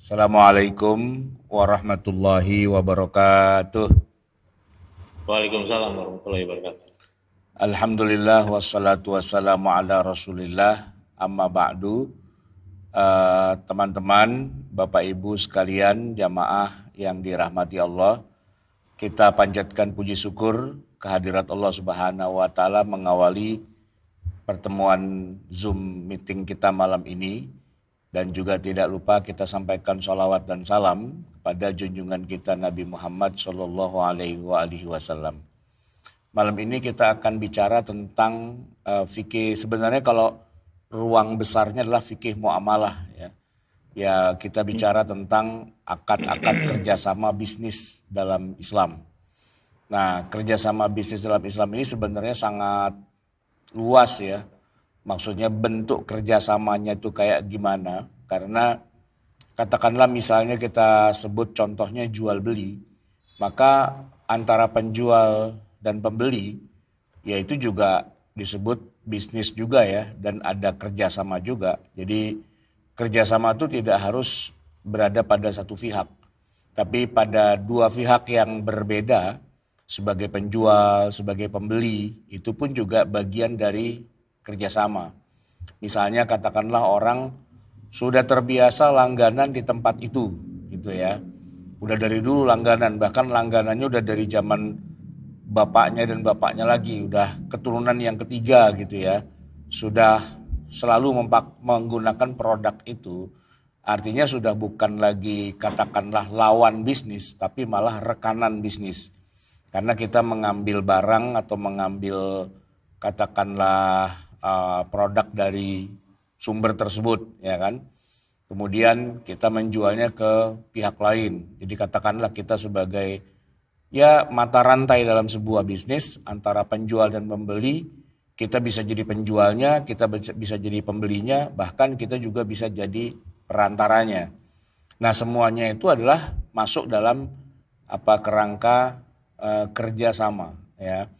Assalamualaikum warahmatullahi wabarakatuh. Waalaikumsalam warahmatullahi wabarakatuh. Alhamdulillah wassalatu wassalamu ala rasulillah amma ba'du. Teman-teman, Bapak Ibu sekalian, jamaah yang dirahmati Allah, kita panjatkan puji syukur kehadirat Allah Subhanahu wa taala mengawali pertemuan Zoom meeting kita malam ini. Dan juga tidak lupa kita sampaikan sholawat dan salam kepada junjungan kita Nabi Muhammad Shallallahu Alaihi Wasallam. Malam ini kita akan bicara tentang fikih. Sebenarnya kalau ruang besarnya adalah fikih muamalah ya. Ya kita bicara tentang akad-akad kerjasama bisnis dalam Islam. Nah, kerjasama bisnis dalam Islam ini sebenarnya sangat luas ya. Maksudnya bentuk kerjasamanya itu kayak gimana? Karena katakanlah misalnya kita sebut contohnya jual beli, maka antara penjual dan pembeli, yaitu juga disebut bisnis juga ya, dan ada kerjasama juga. Jadi kerjasama itu tidak harus berada pada satu pihak, tapi pada dua pihak yang berbeda, sebagai penjual, sebagai pembeli, itu pun juga bagian dari kerjasama. Misalnya katakanlah orang sudah terbiasa langganan di tempat itu gitu ya. Udah dari dulu langganan, bahkan langganannya udah dari zaman bapaknya dan bapaknya lagi, udah keturunan yang ketiga gitu ya. Sudah selalu menggunakan produk itu. Artinya sudah bukan lagi katakanlah lawan bisnis, tapi malah rekanan bisnis. Karena kita mengambil barang atau mengambil katakanlah produk dari sumber tersebut ya kan. Kemudian kita menjualnya ke pihak lain. Jadi katakanlah kita sebagai ya mata rantai dalam sebuah bisnis antara penjual dan pembeli. Kita bisa jadi penjualnya, kita bisa jadi pembelinya, bahkan kita juga bisa jadi perantaranya. Nah, semuanya itu adalah masuk dalam kerangka kerjasama ya.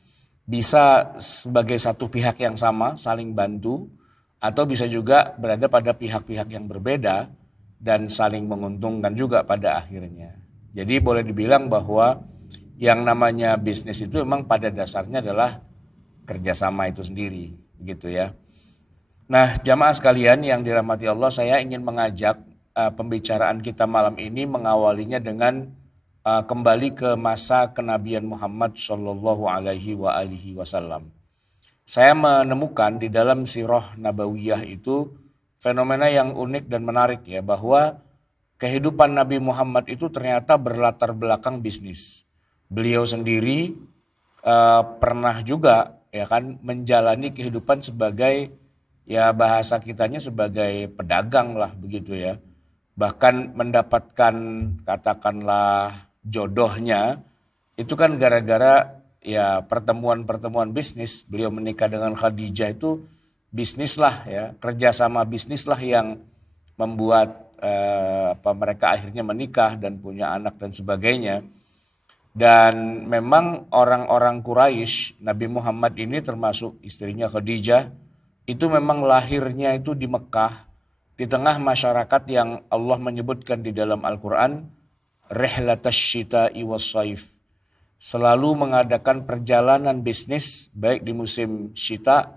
Bisa sebagai satu pihak yang sama saling bantu, atau bisa juga berada pada pihak-pihak yang berbeda dan saling menguntungkan juga pada akhirnya. Jadi boleh dibilang bahwa yang namanya bisnis itu memang pada dasarnya adalah kerjasama itu sendiri, begitu ya. Nah, jamaah sekalian yang dirahmati Allah, saya ingin mengajak pembicaraan kita malam ini mengawalinya dengan kembali ke masa kenabian Muhammad Shallallahu Alaihi Wasallam. Saya menemukan di dalam sirah nabawiyah itu fenomena yang unik dan menarik ya, bahwa kehidupan Nabi Muhammad itu ternyata berlatar belakang bisnis. Beliau sendiri pernah juga ya kan menjalani kehidupan sebagai ya bahasa kitanya sebagai pedagang lah begitu ya. Bahkan mendapatkan katakanlah jodohnya itu kan gara-gara ya pertemuan-pertemuan bisnis. Beliau menikah dengan Khadijah itu bisnis lah ya, kerjasama bisnis lah yang membuat mereka akhirnya menikah dan punya anak dan sebagainya. Dan memang orang-orang Quraisy, Nabi Muhammad ini termasuk istrinya Khadijah, itu memang lahirnya itu di Mekah, di tengah masyarakat yang Allah menyebutkan di dalam Al-Quran, Rihlatash Shita'i was-Saif. Selalu mengadakan perjalanan bisnis baik di musim syita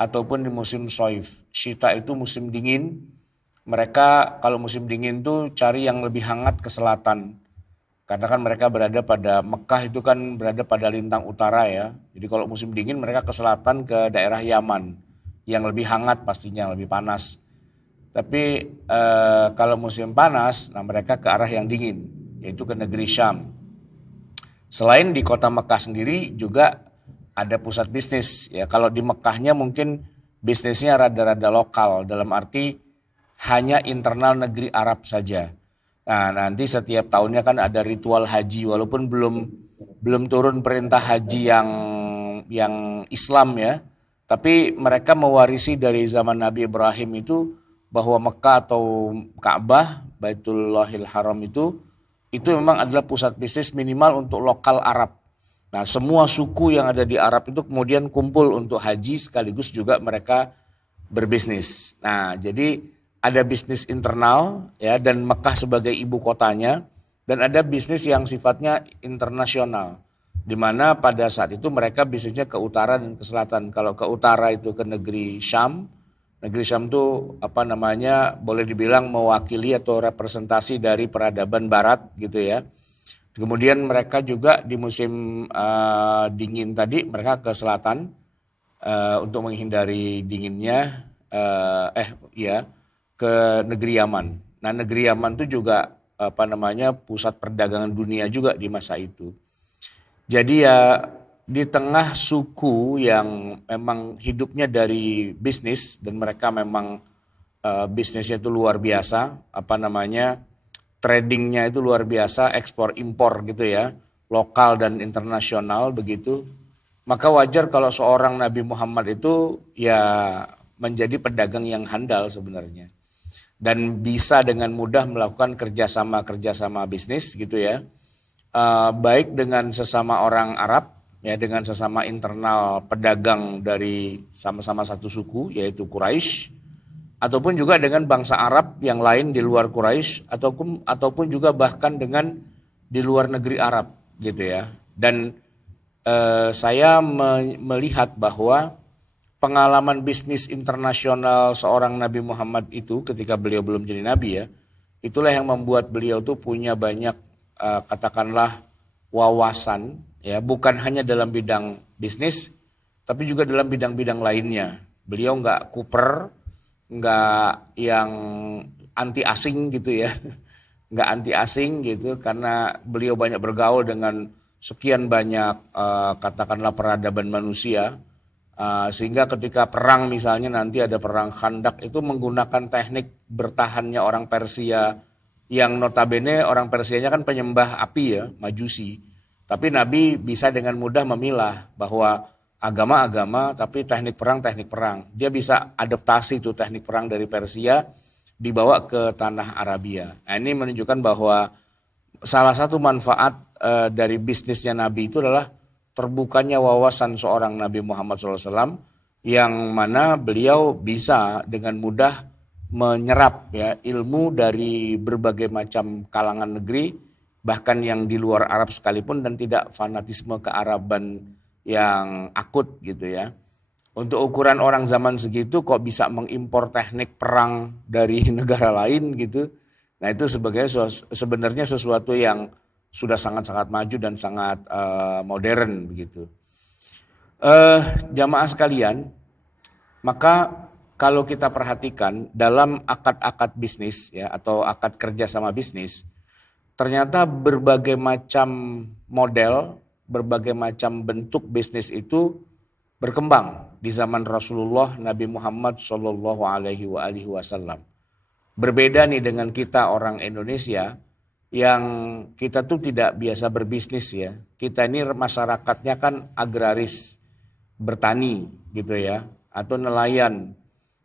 ataupun di musim saif. Syita itu musim dingin. Mereka kalau musim dingin tuh cari yang lebih hangat ke selatan. Karena kan mereka berada pada Mekah itu kan berada pada lintang utara ya. Jadi kalau musim dingin mereka ke selatan ke daerah Yaman yang lebih hangat pastinya, lebih panas. Tapi kalau musim panas, nah mereka ke arah yang dingin, yaitu ke negeri Syam. Selain di kota Mekah sendiri juga ada pusat bisnis ya. Kalau di Mekahnya mungkin bisnisnya rada-rada lokal, dalam arti hanya internal negeri Arab saja. Nah, nanti setiap tahunnya kan ada ritual haji, walaupun belum turun perintah haji yang Islam ya. Tapi mereka mewarisi dari zaman Nabi Ibrahim itu bahwa Mekah atau Ka'bah, Baitullahil Haram itu memang adalah pusat bisnis minimal untuk lokal Arab. Nah, semua suku yang ada di Arab itu kemudian kumpul untuk haji sekaligus juga mereka berbisnis. Nah, jadi ada bisnis internal ya, dan Mekah sebagai ibu kotanya, dan ada bisnis yang sifatnya internasional, di mana pada saat itu mereka bisnisnya ke utara dan ke selatan. Kalau ke utara itu ke negeri Syam. Negeri Syam itu boleh dibilang mewakili atau representasi dari peradaban barat gitu ya. Kemudian mereka juga di musim dingin tadi mereka ke selatan untuk menghindari dinginnya ke negeri Yaman. Nah, negeri Yaman itu juga pusat perdagangan dunia juga di masa itu. Jadi ya di tengah suku yang memang hidupnya dari bisnis dan mereka memang bisnisnya itu luar biasa, tradingnya itu luar biasa, ekspor impor gitu ya, lokal dan internasional begitu. Maka wajar kalau seorang Nabi Muhammad itu ya menjadi pedagang yang handal sebenarnya. Dan bisa dengan mudah melakukan kerjasama bisnis gitu ya. Baik dengan sesama orang Arab, ya dengan sesama internal pedagang dari sama-sama satu suku yaitu Quraisy, ataupun juga dengan bangsa Arab yang lain di luar Quraisy, ataupun juga bahkan dengan di luar negeri Arab gitu ya. Dan saya melihat bahwa pengalaman bisnis internasional seorang Nabi Muhammad itu ketika beliau belum jadi nabi ya, itulah yang membuat beliau tuh punya banyak katakanlah wawasan ya, bukan hanya dalam bidang bisnis tapi juga dalam bidang-bidang lainnya. Beliau nggak kuper, nggak yang anti asing gitu ya, nggak anti asing gitu, karena beliau banyak bergaul dengan sekian banyak katakanlah peradaban manusia, sehingga ketika perang misalnya nanti ada perang Khandak itu menggunakan teknik bertahannya orang Persia, yang notabene orang Persianya kan penyembah api ya, Majusi. Tapi Nabi bisa dengan mudah memilah bahwa agama-agama tapi teknik perang. Dia bisa adaptasi itu teknik perang dari Persia dibawa ke tanah Arabia. Nah, ini menunjukkan bahwa salah satu manfaat dari bisnisnya Nabi itu adalah terbukanya wawasan seorang Nabi Muhammad SAW, yang mana beliau bisa dengan mudah menyerap ya ilmu dari berbagai macam kalangan negeri, bahkan yang di luar Arab sekalipun, dan tidak fanatisme kearaban yang akut gitu ya. Untuk ukuran orang zaman segitu kok bisa mengimpor teknik perang dari negara lain gitu. Nah, itu sebenarnya sesuatu yang sudah sangat-sangat maju dan sangat modern begitu. Jamaah sekalian, maka kalau kita perhatikan dalam akad-akad bisnis ya, atau akad kerja sama bisnis, ternyata berbagai macam model, berbagai macam bentuk bisnis itu berkembang di zaman Rasulullah Nabi Muhammad Shallallahu Alaihi Wasallam. Berbeda nih dengan kita orang Indonesia yang kita tuh tidak biasa berbisnis ya. Kita ini masyarakatnya kan agraris, bertani gitu ya, atau nelayan.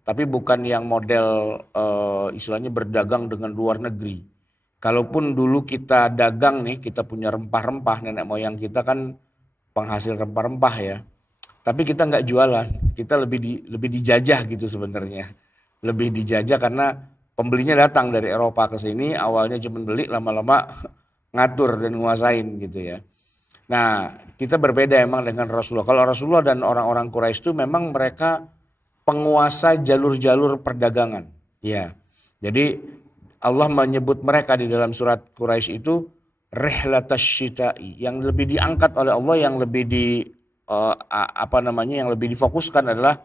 Tapi bukan yang model istilahnya berdagang dengan luar negeri. Kalaupun dulu kita dagang nih, kita punya rempah-rempah, nenek moyang kita kan penghasil rempah-rempah ya. Tapi kita nggak jualan, kita lebih dijajah gitu sebenarnya. Lebih dijajah karena pembelinya datang dari Eropa ke sini, awalnya cuma beli, lama-lama ngatur dan nguasain gitu ya. Nah, kita berbeda emang dengan Rasulullah. Kalau Rasulullah dan orang-orang Quraisy itu memang mereka penguasa jalur-jalur perdagangan. Ya. Jadi Allah menyebut mereka di dalam surat Quraisy itu rihlatash syita'i, yang lebih diangkat oleh Allah, yang lebih yang lebih difokuskan adalah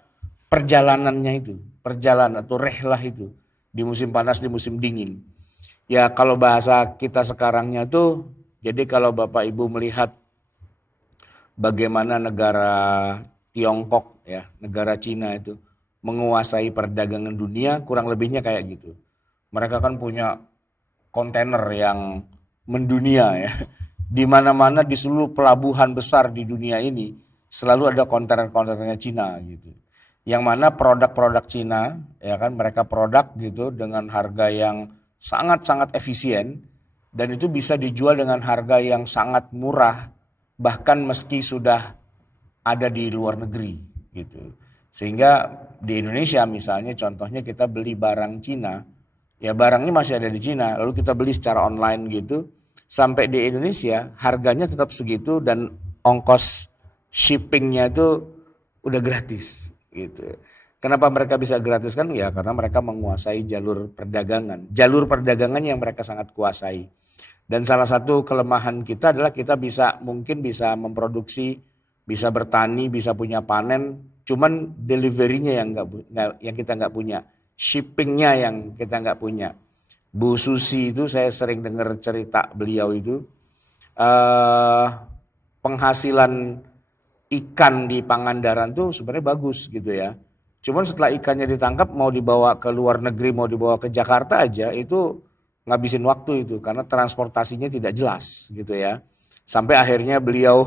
perjalanannya itu, perjalanan atau rihlah itu di musim panas, di musim dingin. Ya, kalau bahasa kita sekarangnya tuh, jadi kalau Bapak Ibu melihat bagaimana negara Tiongkok ya, negara Cina itu menguasai perdagangan dunia, kurang lebihnya kayak gitu. Mereka kan punya kontainer yang mendunia ya. Di mana-mana di seluruh pelabuhan besar di dunia ini selalu ada kontainer-kontainernya Cina gitu. Yang mana produk-produk Cina ya kan, mereka produk gitu dengan harga yang sangat-sangat efisien, dan itu bisa dijual dengan harga yang sangat murah bahkan meski sudah ada di luar negeri gitu. Sehingga di Indonesia misalnya contohnya kita beli barang Cina, ya barangnya masih ada di Cina, lalu kita beli secara online gitu, sampai di Indonesia harganya tetap segitu dan ongkos shippingnya itu udah gratis gitu. Kenapa mereka bisa gratis kan? Ya karena mereka menguasai jalur perdagangan. Jalur perdagangan yang mereka sangat kuasai. Dan salah satu kelemahan kita adalah kita mungkin bisa memproduksi, bisa bertani, bisa punya panen, cuman deliverynya yang kita nggak punya, shippingnya yang kita nggak punya. Bu Susi itu saya sering dengar cerita beliau itu penghasilan ikan di Pangandaran tuh sebenarnya bagus gitu ya. Cuman setelah ikannya ditangkap mau dibawa ke luar negeri, mau dibawa ke Jakarta aja itu ngabisin waktu itu karena transportasinya tidak jelas gitu ya. Sampai akhirnya beliau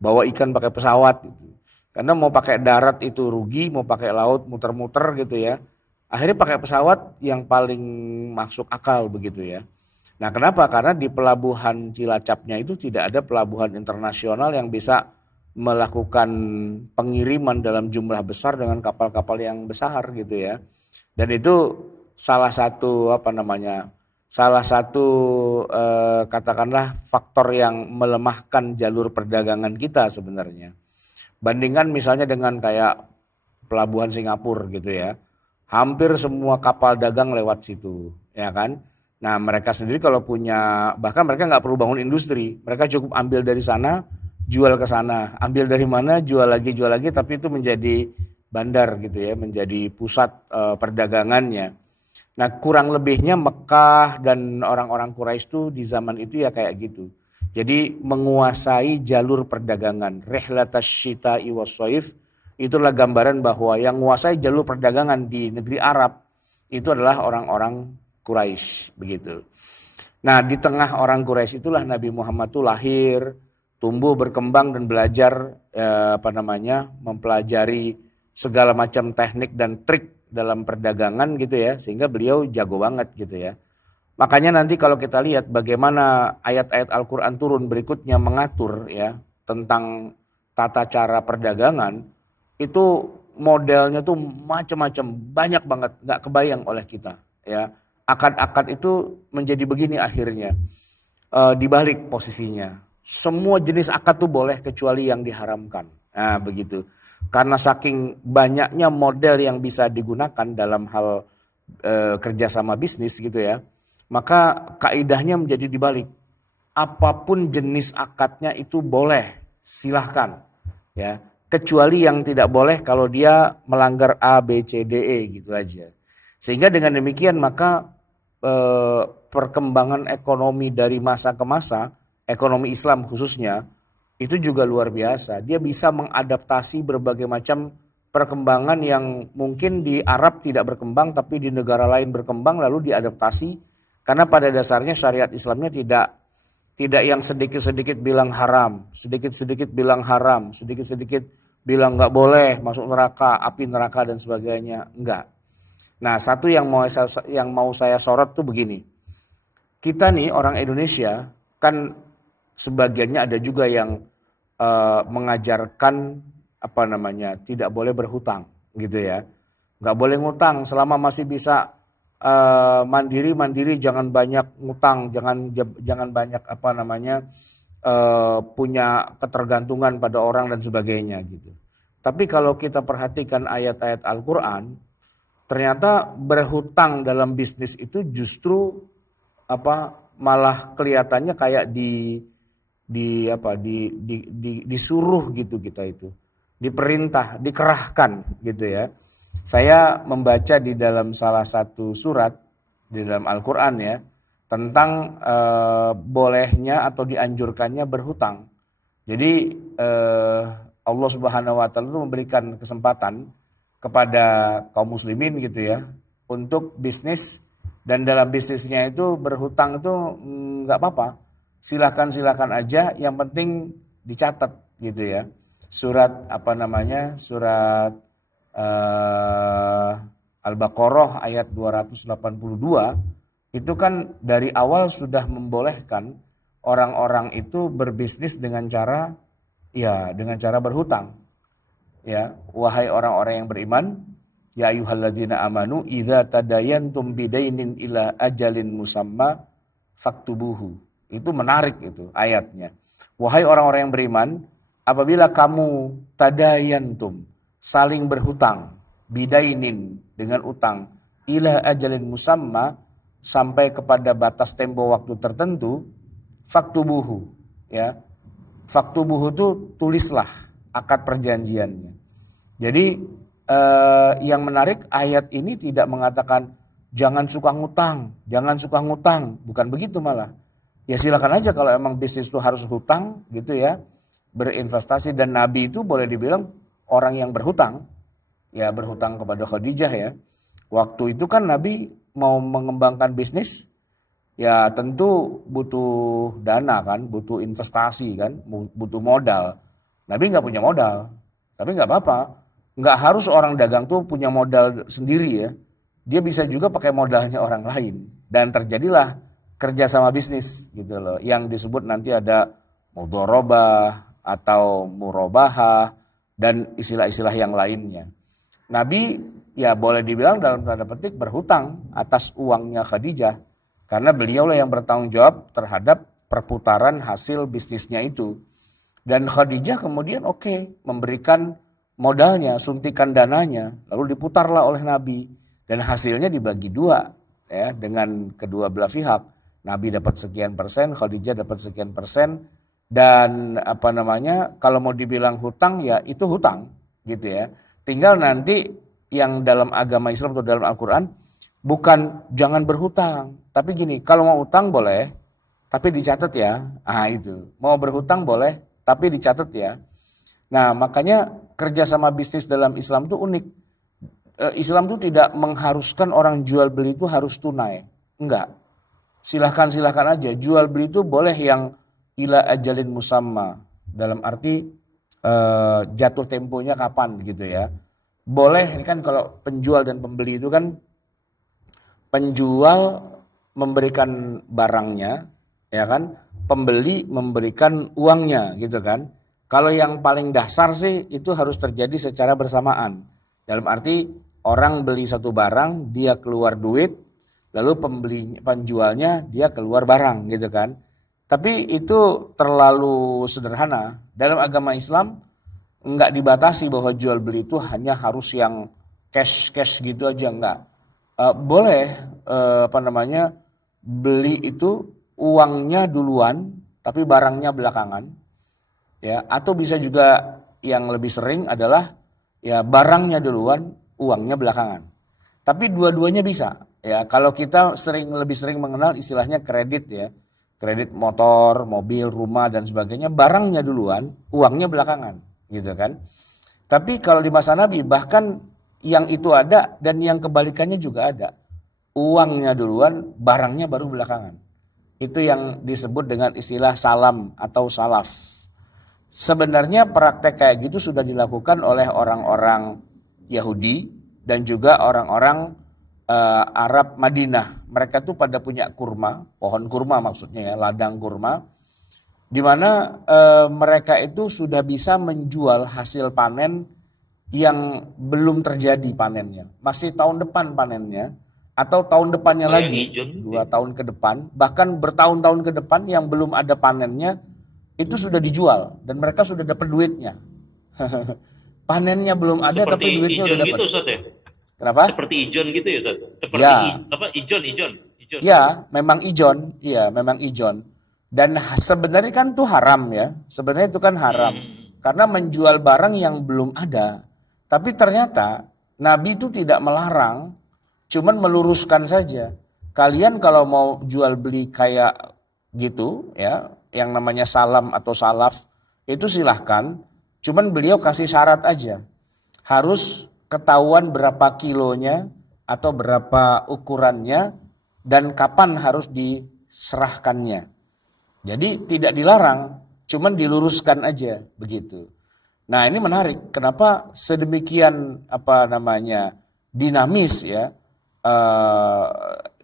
bawa ikan pakai pesawat gitu. Karena mau pakai darat itu rugi, mau pakai laut muter-muter gitu ya. Akhirnya pakai pesawat yang paling masuk akal begitu ya. Nah kenapa? Karena di pelabuhan Cilacapnya itu tidak ada pelabuhan internasional yang bisa melakukan pengiriman dalam jumlah besar dengan kapal-kapal yang besar gitu ya. Dan itu salah satu katakanlah faktor yang melemahkan jalur perdagangan kita sebenarnya. Bandingkan misalnya dengan kayak pelabuhan Singapura gitu ya. Hampir semua kapal dagang lewat situ, ya kan? Nah mereka sendiri kalau punya, bahkan mereka nggak perlu bangun industri. Mereka cukup ambil dari sana, jual ke sana. Ambil dari mana, jual lagi, tapi itu menjadi bandar gitu ya, menjadi pusat perdagangannya. Nah kurang lebihnya Mekah dan orang-orang Quraisy itu di zaman itu ya kayak gitu. Jadi menguasai jalur perdagangan. Rihlatas syita'i was-shaif, itulah gambaran bahwa yang menguasai jalur perdagangan di negeri Arab itu adalah orang-orang Quraisy begitu. Nah di tengah orang Quraisy itulah Nabi Muhammad itu lahir, tumbuh, berkembang dan belajar mempelajari segala macam teknik dan trik dalam perdagangan gitu ya, sehingga beliau jago banget gitu ya. Makanya nanti kalau kita lihat bagaimana ayat-ayat Al-Quran turun berikutnya mengatur ya tentang tata cara perdagangan, itu modelnya tuh macam-macam, banyak banget, nggak kebayang oleh kita ya. Akad-akad itu menjadi begini akhirnya, dibalik posisinya. Semua jenis akad tuh boleh kecuali yang diharamkan. Nah begitu. Karena saking banyaknya model yang bisa digunakan dalam hal kerjasama bisnis gitu ya, maka kaidahnya menjadi dibalik. Apapun jenis akadnya itu boleh, silahkan ya. Kecuali yang tidak boleh kalau dia melanggar A, B, C, D, E gitu aja. Sehingga dengan demikian maka perkembangan ekonomi dari masa ke masa, ekonomi Islam khususnya, itu juga luar biasa. Dia bisa mengadaptasi berbagai macam perkembangan yang mungkin di Arab tidak berkembang tapi di negara lain berkembang lalu diadaptasi. Karena pada dasarnya syariat Islamnya tidak yang sedikit-sedikit bilang haram, sedikit-sedikit bilang haram, sedikit-sedikit bilang nggak boleh masuk neraka, api neraka dan sebagainya, enggak. Nah satu yang mau saya sorot tuh begini, kita nih orang Indonesia kan sebagiannya ada juga yang mengajarkan tidak boleh berhutang gitu ya, nggak boleh ngutang selama masih bisa mandiri, jangan banyak ngutang, jangan banyak punya ketergantungan pada orang dan sebagainya gitu. Tapi kalau kita perhatikan ayat-ayat Al-Quran, ternyata berhutang dalam bisnis itu justru malah kelihatannya kayak disuruh gitu kita itu, diperintah, dikerahkan gitu ya. Saya membaca di dalam salah satu surat di dalam Al-Quran ya tentang bolehnya atau dianjurkannya berhutang. Jadi Allah Subhanahu Wa Taala itu memberikan kesempatan kepada kaum muslimin gitu ya untuk bisnis, dan dalam bisnisnya itu berhutang itu nggak apa-apa, silakan aja, yang penting dicatat gitu ya. Surat surat Al-Baqarah ayat 282 itu kan dari awal sudah membolehkan orang-orang itu berbisnis dengan cara berhutang ya, wahai orang-orang yang beriman, ya ayyuhalladzina amanu idza tadayantum bidainin ila ajalin musamma faktubuhu. Itu menarik itu ayatnya. Wahai orang-orang yang beriman, apabila kamu tadayantum, saling berhutang, bidainin dengan utang, ila ajalin musamma, sampai kepada batas tempo waktu tertentu, faktubuhu, ya. Faktubuhu itu tulislah akad perjanjiannya. Jadi yang menarik, ayat ini tidak mengatakan jangan suka ngutang, bukan begitu malah. Ya silakan aja kalau emang bisnis itu harus hutang gitu ya, berinvestasi. Dan Nabi itu boleh dibilang orang yang berhutang, ya berhutang kepada Khadijah ya. Waktu itu kan Nabi mau mengembangkan bisnis, ya tentu butuh dana kan, butuh investasi kan, butuh modal. Nabi nggak punya modal, tapi nggak apa-apa. Nggak harus orang dagang tuh punya modal sendiri ya. Dia bisa juga pakai modalnya orang lain. Dan terjadilah kerjasama bisnis gitu loh. Yang disebut nanti ada mudharabah atau murabahah dan istilah-istilah yang lainnya. Nabi ya boleh dibilang dalam tanda petik berhutang atas uangnya Khadijah. Karena beliaulah yang bertanggung jawab terhadap perputaran hasil bisnisnya itu. Dan Khadijah kemudian memberikan modalnya, suntikan dananya, lalu diputarlah oleh Nabi. Dan hasilnya dibagi dua ya, dengan kedua belah pihak. Nabi dapat sekian persen, Khadijah dapat sekian persen. Dan kalau mau dibilang hutang ya itu hutang gitu ya. Tinggal nanti yang dalam agama Islam atau dalam Al-Quran, bukan jangan berhutang, tapi gini, kalau mau utang boleh, tapi dicatat ya. Itu, mau berhutang boleh, tapi dicatat ya. Nah makanya kerjasama bisnis dalam Islam itu unik. Islam itu tidak mengharuskan orang jual beli itu harus tunai, enggak. Silahkan aja, jual beli itu boleh yang ila ajalin musamma, dalam arti jatuh temponya kapan gitu ya. Boleh, ini kan kalau penjual dan pembeli itu kan, penjual memberikan barangnya, ya kan, pembeli memberikan uangnya gitu kan. Kalau yang paling dasar sih itu harus terjadi secara bersamaan. Dalam arti orang beli satu barang, dia keluar duit, lalu penjualnya dia keluar barang gitu kan. Tapi itu terlalu sederhana. Dalam agama Islam enggak dibatasi bahwa jual beli itu hanya harus yang cash gitu aja, enggak. Boleh beli itu uangnya duluan tapi barangnya belakangan ya, atau bisa juga yang lebih sering adalah ya barangnya duluan uangnya belakangan. Tapi dua-duanya bisa ya. Kalau kita lebih sering mengenal istilahnya kredit ya, kredit motor, mobil, rumah dan sebagainya, barangnya duluan uangnya belakangan gitu kan. Tapi kalau di masa Nabi bahkan yang itu ada dan yang kebalikannya juga ada. Uangnya duluan, barangnya baru belakangan. Itu yang disebut dengan istilah salam atau salaf. Sebenarnya praktek kayak gitu sudah dilakukan oleh orang-orang Yahudi dan juga orang-orang Arab Madinah. Mereka tuh pada punya kurma, pohon kurma maksudnya ya, ladang kurma. Di mana mereka itu sudah bisa menjual hasil panen yang belum terjadi panennya, masih tahun depan panennya, atau tahun depannya lagi, 2 tahun ke depan, bahkan bertahun-tahun ke depan yang belum ada panennya, itu sudah dijual dan mereka sudah dapat duitnya. Panennya belum ada seperti tapi duitnya udah dapat. Gitu, Ustaz, ya? Kenapa? Seperti ijon gitu ya, Ustaz? Seperti ya. Ijon. Ya, memang ijon. Iya, memang ijon. Dan sebenarnya kan itu haram ya. Sebenarnya itu kan haram. Karena menjual barang yang belum ada. Tapi ternyata Nabi itu tidak melarang, cuman meluruskan saja. Kalian kalau mau jual beli kayak gitu ya, yang namanya salam atau salaf, itu silahkan. Cuman beliau kasih syarat aja. Harus ketahuan berapa kilonya atau berapa ukurannya dan kapan harus diserahkannya. Jadi tidak dilarang, cuman diluruskan aja begitu. Nah ini menarik, kenapa sedemikian dinamis ya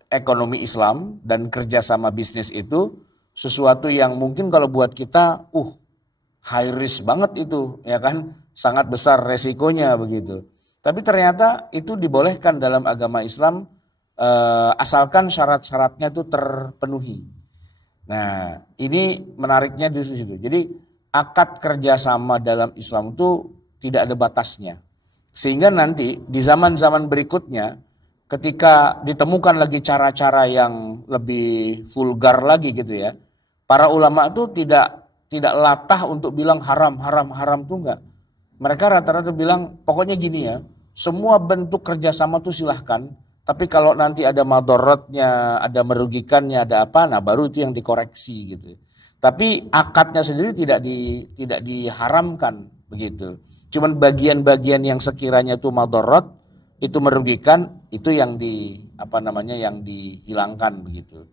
ekonomi Islam dan kerjasama bisnis itu sesuatu yang mungkin kalau buat kita high risk banget itu ya kan, sangat besar resikonya begitu. Tapi ternyata itu dibolehkan dalam agama Islam asalkan syarat-syaratnya itu terpenuhi. Nah, ini menariknya di situ. Jadi akad kerjasama dalam Islam itu tidak ada batasnya. Sehingga nanti di zaman-zaman berikutnya ketika ditemukan lagi cara-cara yang lebih vulgar lagi gitu ya, para ulama itu tidak latah untuk bilang haram, haram, haram tuh enggak. Mereka rata-rata bilang pokoknya gini ya, semua bentuk kerjasama tuh silahkan, tapi kalau nanti ada madorotnya, ada merugikannya, ada apa, nah baru itu yang dikoreksi gitu. Tapi akadnya sendiri tidak diharamkan begitu. Cuman bagian-bagian yang sekiranya itu madorot, itu merugikan, itu yang yang dihilangkan begitu.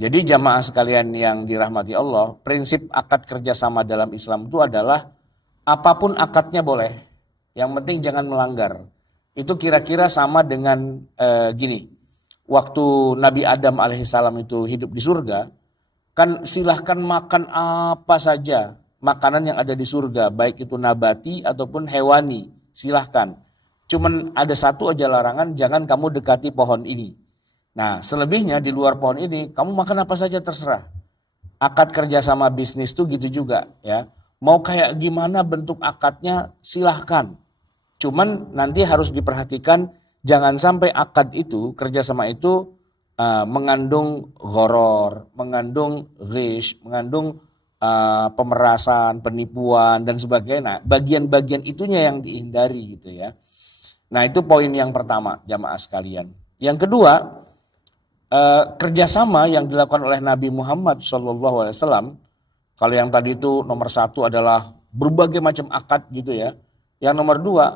Jadi jamaah sekalian yang dirahmati Allah, prinsip akad kerjasama dalam Islam itu adalah apapun akadnya boleh, yang penting jangan melanggar. Itu kira-kira sama dengan gini, waktu Nabi Adam alaihissalam itu hidup di surga, kan silahkan makan apa saja makanan yang ada di surga, baik itu nabati ataupun hewani, silahkan. Cuman ada satu aja larangan, jangan kamu dekati pohon ini. Nah selebihnya di luar pohon ini, kamu makan apa saja terserah. Akad kerjasama bisnis tuh gitu juga ya. Mau kayak gimana bentuk akadnya silahkan. Cuman nanti harus diperhatikan jangan sampai akad itu, kerjasama itu mengandung gharar, mengandung ghish, mengandung pemerasan, penipuan dan sebagainya. Nah, bagian-bagian itunya yang dihindari gitu ya. Nah itu poin yang pertama jamaah sekalian. Yang kedua, kerjasama yang dilakukan oleh Nabi Muhammad SAW, kalau yang tadi itu nomor satu adalah berbagai macam akad gitu ya. Yang nomor dua,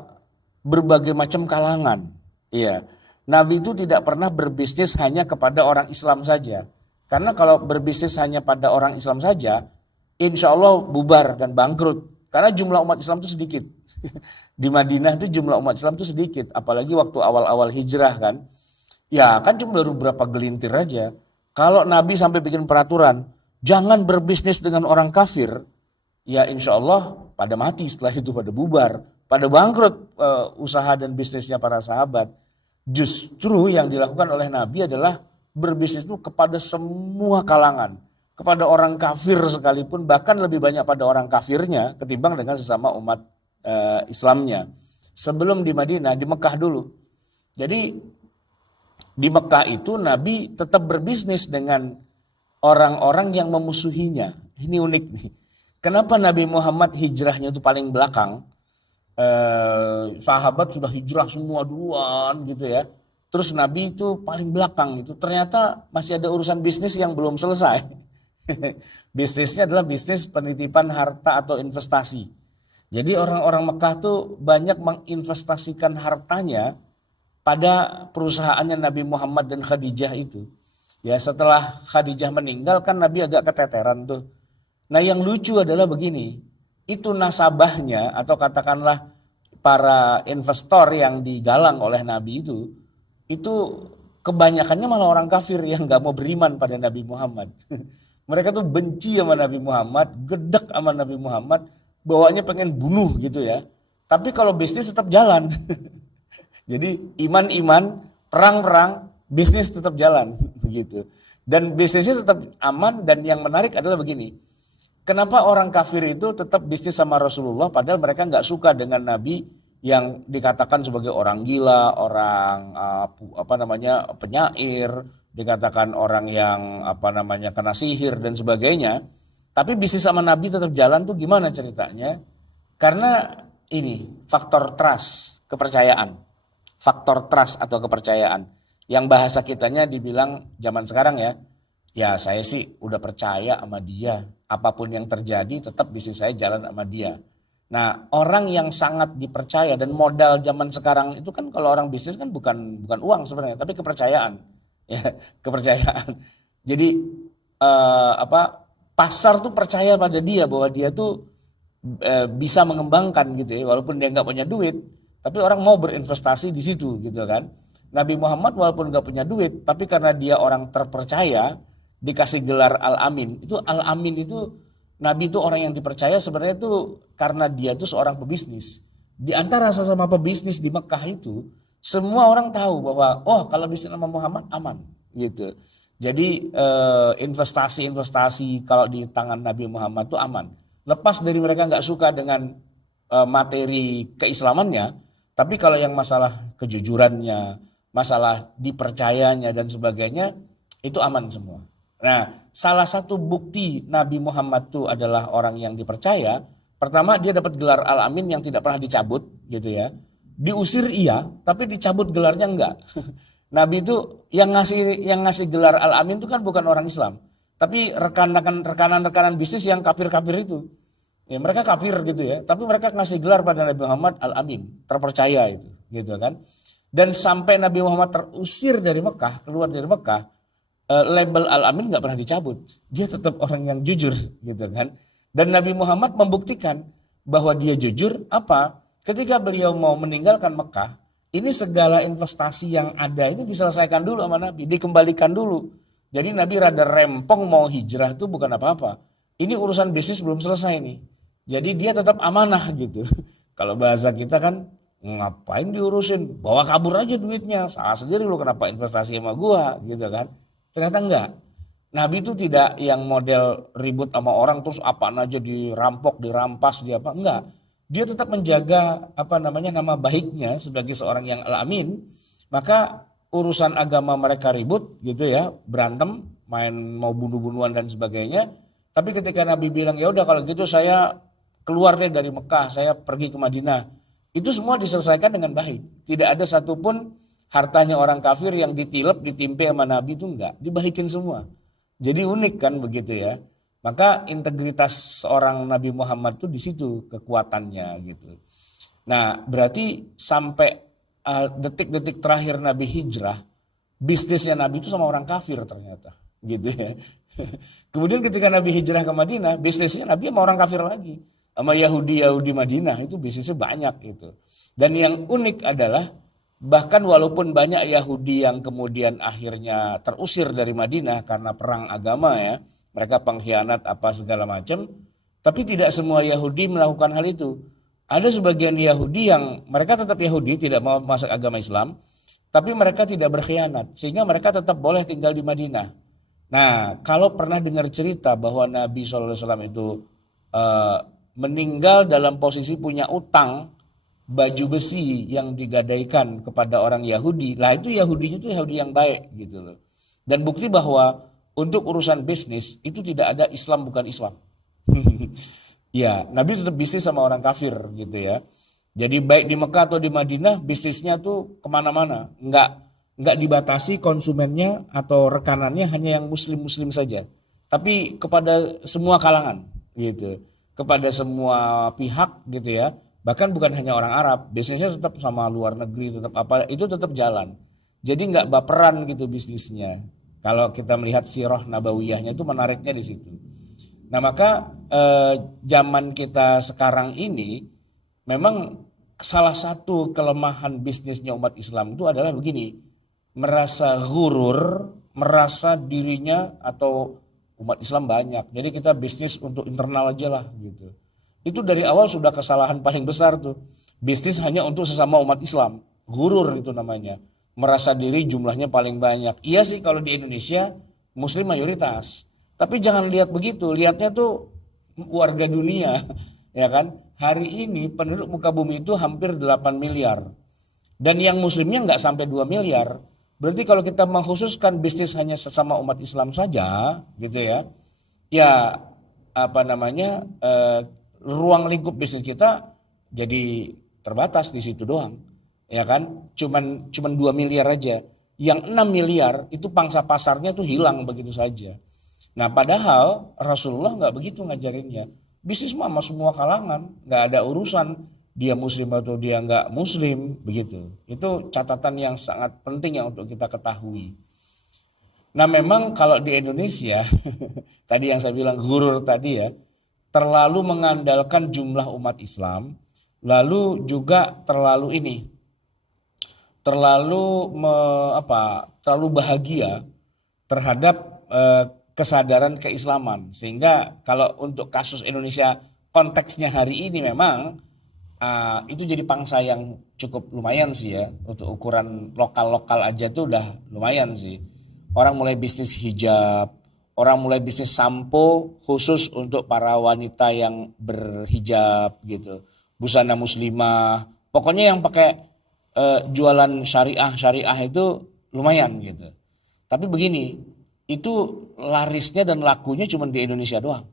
berbagai macam kalangan. Iya. Nabi itu tidak pernah berbisnis hanya kepada orang Islam saja. Karena kalau berbisnis hanya pada orang Islam saja, insya Allah bubar dan bangkrut. Karena jumlah umat Islam itu sedikit. Di Madinah itu jumlah umat Islam itu sedikit. Apalagi waktu awal-awal hijrah kan. Ya kan cuma baru berapa gelintir aja. Kalau Nabi sampai bikin peraturan, jangan berbisnis dengan orang kafir, ya insya Allah pada mati setelah itu, pada bubar, pada bangkrut usaha dan bisnisnya para sahabat. Justru yang dilakukan oleh Nabi adalah berbisnis itu kepada semua kalangan. Kepada orang kafir sekalipun, bahkan lebih banyak pada orang kafirnya ketimbang dengan sesama umat Islamnya. Sebelum di Madinah, di Mekah dulu. Jadi di Mekah itu Nabi tetap berbisnis dengan orang-orang yang memusuhinya. Ini unik nih. Kenapa Nabi Muhammad hijrahnya itu paling belakang? Sahabat sudah hijrah semua duluan gitu ya. Terus Nabi itu paling belakang gitu. Ternyata masih ada urusan bisnis yang belum selesai. Bisnisnya adalah bisnis penitipan harta atau investasi. Jadi orang-orang Mekah tuh banyak menginvestasikan hartanya pada perusahaannya Nabi Muhammad dan Khadijah itu. Ya setelah Khadijah meninggal kan Nabi agak keteteran tuh. Nah yang lucu adalah begini, itu nasabahnya atau katakanlah para investor yang digalang oleh Nabi itu kebanyakannya malah orang kafir yang gak mau beriman pada Nabi Muhammad. Mereka tuh benci sama Nabi Muhammad, gedek sama Nabi Muhammad, bawaannya pengen bunuh gitu ya. Tapi kalau bisnis tetap jalan. Jadi iman-iman, perang-perang, bisnis tetap jalan begitu. Dan bisnisnya tetap aman dan yang menarik adalah begini. Kenapa orang kafir itu tetap bisnis sama Rasulullah padahal mereka nggak suka dengan Nabi yang dikatakan sebagai orang gila, orang penyair, dikatakan orang yang kena sihir dan sebagainya. Tapi bisnis sama Nabi tetap jalan tuh gimana ceritanya? Karena ini faktor trust, kepercayaan. Faktor trust atau kepercayaan. Yang bahasa kitanya dibilang zaman sekarang ya saya sih udah percaya sama dia. Apapun yang terjadi tetap bisnis saya jalan sama dia. Nah orang yang sangat dipercaya dan modal zaman sekarang itu kan kalau orang bisnis kan bukan uang sebenarnya tapi kepercayaan. Ya, kepercayaan. Jadi pasar tuh percaya pada dia bahwa dia tuh bisa mengembangkan gitu ya walaupun dia nggak punya duit. Tapi orang mau berinvestasi di situ gitu kan. Nabi Muhammad walaupun nggak punya duit, tapi karena dia orang terpercaya, dikasih gelar Al-Amin. Itu Al-Amin itu Nabi itu orang yang dipercaya sebenarnya itu karena dia itu seorang pebisnis. Di antara sesama pebisnis di Mekah itu, semua orang tahu bahwa oh kalau bisnis sama Muhammad aman gitu. Jadi investasi-investasi kalau di tangan Nabi Muhammad itu aman. Lepas dari mereka nggak suka dengan materi keislamannya, tapi kalau yang masalah kejujurannya, masalah dipercayanya dan sebagainya itu aman semua. Nah, salah satu bukti Nabi Muhammad itu adalah orang yang dipercaya. Pertama, dia dapat gelar Al-Amin yang tidak pernah dicabut, gitu ya. Diusir iya, tapi dicabut gelarnya enggak. Nabi itu yang ngasih gelar Al-Amin itu kan bukan orang Islam, tapi rekanan-rekanan bisnis yang kafir-kafir itu. Ya, mereka kafir gitu ya, tapi mereka ngasih gelar pada Nabi Muhammad Al-Amin, terpercaya itu, gitu kan. Dan sampai Nabi Muhammad terusir dari Mekah, keluar dari Mekah, label Al-Amin nggak pernah dicabut. Dia tetap orang yang jujur gitu kan. Dan Nabi Muhammad membuktikan bahwa dia jujur apa? Ketika beliau mau meninggalkan Mekah, ini segala investasi yang ada ini diselesaikan dulu sama Nabi, dikembalikan dulu. Jadi Nabi rada rempong mau hijrah itu bukan apa-apa. Ini urusan bisnis belum selesai nih. Jadi dia tetap amanah gitu. Kalau bahasa kita kan ngapain diurusin, bawa kabur aja duitnya, salah sendiri lu kenapa investasi sama gua gitu kan. Ternyata enggak. Nabi itu tidak yang model ribut sama orang terus apaan aja dirampok, dirampas, dia apa. Enggak. Dia tetap menjaga apa namanya nama baiknya sebagai seorang yang al-amin. Maka urusan agama mereka ribut gitu ya, berantem, main mau bunuh-bunuhan dan sebagainya. Tapi ketika Nabi bilang ya udah kalau gitu saya keluar deh dari Mekah, saya pergi ke Madinah. Itu semua diselesaikan dengan baik. Tidak ada satupun hartanya orang kafir yang ditilep, ditimpe sama Nabi itu enggak. Dibalikin semua. Jadi unik kan begitu ya. Maka integritas seorang Nabi Muhammad itu di situ kekuatannya gitu. Nah berarti sampai detik-detik terakhir Nabi hijrah, bisnisnya Nabi itu sama orang kafir ternyata. Gitu ya. Kemudian ketika Nabi hijrah ke Madinah, bisnisnya Nabi sama orang kafir lagi. Sama Yahudi Madinah itu bisnisnya banyak gitu. Dan yang unik adalah bahkan walaupun banyak Yahudi yang kemudian akhirnya terusir dari Madinah karena perang agama ya, mereka pengkhianat apa segala macam, tapi tidak semua Yahudi melakukan hal itu. Ada sebagian Yahudi yang mereka tetap Yahudi, tidak mau masuk agama Islam, tapi mereka tidak berkhianat sehingga mereka tetap boleh tinggal di Madinah. Nah, kalau pernah dengar cerita bahwa Nabi SAW itu meninggal dalam posisi punya utang baju besi yang digadaikan kepada orang Yahudi, lah itu Yahudinya itu Yahudi yang baik gitu loh. Dan bukti bahwa untuk urusan bisnis itu tidak ada Islam bukan Islam. Ya, Nabi tetap bisnis sama orang kafir gitu ya. Jadi baik di Mekah atau di Madinah bisnisnya tuh kemana-mana, nggak dibatasi konsumennya atau rekanannya hanya yang muslim-muslim saja, tapi kepada semua kalangan gitu, kepada semua pihak gitu ya. Bahkan bukan hanya orang Arab, bisnisnya tetap sama luar negeri, tetap apa itu tetap jalan. Jadi nggak baperan gitu bisnisnya. Kalau kita melihat sirah nabawiyahnya itu menariknya di situ. Nah maka zaman kita sekarang ini memang salah satu kelemahan bisnisnya umat Islam itu adalah begini, merasa gurur, merasa dirinya atau umat Islam banyak. Jadi kita bisnis untuk internal aja lah gitu. Itu dari awal sudah kesalahan paling besar tuh. Bisnis hanya untuk sesama umat Islam. Gurur itu namanya. Merasa diri jumlahnya paling banyak. Iya sih kalau di Indonesia muslim mayoritas. Tapi jangan lihat begitu. Lihatnya tuh warga dunia. Ya kan? Hari ini penduduk muka bumi itu hampir 8 miliar. Dan yang muslimnya nggak sampai 2 miliar. Berarti kalau kita mengkhususkan bisnis hanya sesama umat Islam saja gitu ya. Ya apa namanya ruang lingkup bisnis kita jadi terbatas di situ doang, ya kan? Cuman 2 miliar aja. Yang 6 miliar itu pangsa pasarnya tuh hilang begitu saja. Nah, padahal Rasulullah nggak begitu ngajarinnya. Bisnis mah sama semua kalangan, nggak ada urusan dia muslim atau dia nggak muslim begitu. Itu catatan yang sangat penting ya untuk kita ketahui. Nah, memang kalau di Indonesia tadi yang saya bilang gurur tadi ya, terlalu mengandalkan jumlah umat Islam, lalu juga terlalu terlalu bahagia terhadap kesadaran keislaman. Sehingga kalau untuk kasus Indonesia konteksnya hari ini memang itu jadi pangsa yang cukup lumayan sih ya. Untuk ukuran lokal-lokal aja tuh udah lumayan sih. Orang mulai bisnis hijab, orang mulai bisnis sampo khusus untuk para wanita yang berhijab gitu. Busana muslimah, pokoknya yang pakai jualan syariah itu lumayan gitu. Tapi begini, itu larisnya dan lakunya cuma di Indonesia doang.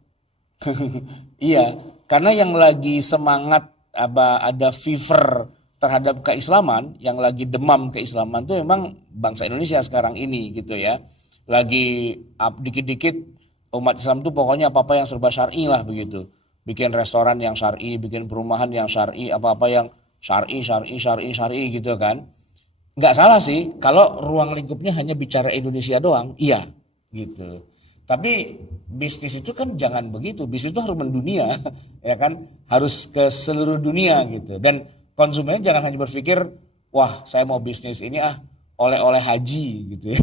Iya, karena yang lagi semangat ada fever terhadap keislaman, yang lagi demam keislaman tuh memang bangsa Indonesia sekarang ini gitu ya. Lagi dikit-dikit umat Islam tuh pokoknya apa-apa yang serba syar'i lah begitu. Bikin restoran yang syar'i, bikin perumahan yang syar'i, apa-apa yang syar'i gitu kan. Nggak salah sih kalau ruang lingkupnya hanya bicara Indonesia doang, iya gitu. Tapi bisnis itu kan jangan begitu, bisnis itu harus mendunia, ya kan, harus ke seluruh dunia gitu. Dan konsumennya jangan hanya berpikir, wah saya mau bisnis ini oleh-oleh haji gitu ya.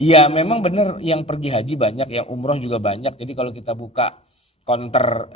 Iya memang benar yang pergi haji banyak, yang umroh juga banyak. Jadi kalau kita buka counter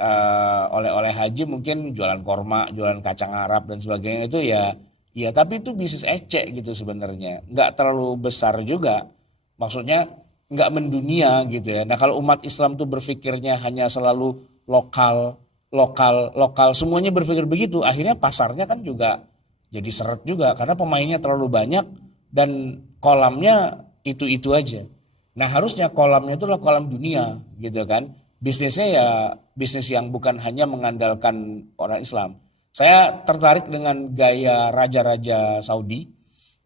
oleh-oleh haji mungkin jualan korma, jualan kacang Arab dan sebagainya itu ya, ya tapi itu bisnis ecek gitu sebenarnya, nggak terlalu besar juga. Maksudnya nggak mendunia gitu ya. Nah kalau umat Islam tuh berpikirnya hanya selalu lokal, lokal, semuanya berpikir begitu, akhirnya pasarnya kan juga jadi seret juga karena pemainnya terlalu banyak dan kolamnya itu aja. Nah harusnya kolamnya itu adalah kolam dunia gitu kan. Bisnisnya ya bisnis yang bukan hanya mengandalkan orang Islam. Saya tertarik dengan gaya raja-raja Saudi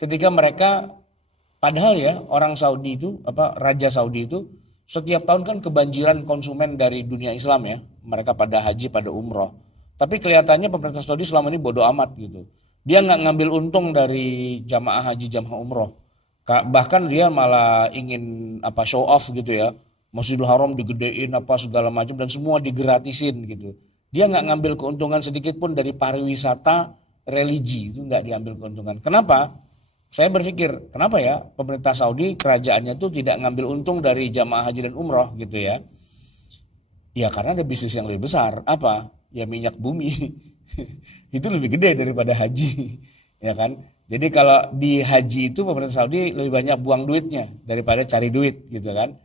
ketika mereka, padahal ya orang Saudi itu Raja Saudi itu setiap tahun kan kebanjiran konsumen dari dunia Islam ya. Mereka pada haji, pada umroh. Tapi kelihatannya pemerintah Saudi selama ini bodoh amat gitu. Dia nggak ngambil untung dari jamaah haji, jamaah umroh. Bahkan dia malah ingin show off gitu ya. Masjidil Haram digedein apa segala macam dan semua digratisin gitu. Dia nggak ngambil keuntungan sedikit pun dari pariwisata religi, itu nggak diambil keuntungan. Kenapa? Saya berpikir, kenapa ya pemerintah Saudi kerajaannya tuh tidak ngambil untung dari jamaah haji dan umroh gitu ya? Ya karena ada bisnis yang lebih besar. Apa? Ya minyak bumi. Itu lebih gede daripada haji, ya kan? Jadi kalau di haji itu pemerintah Saudi lebih banyak buang duitnya daripada cari duit gitu kan?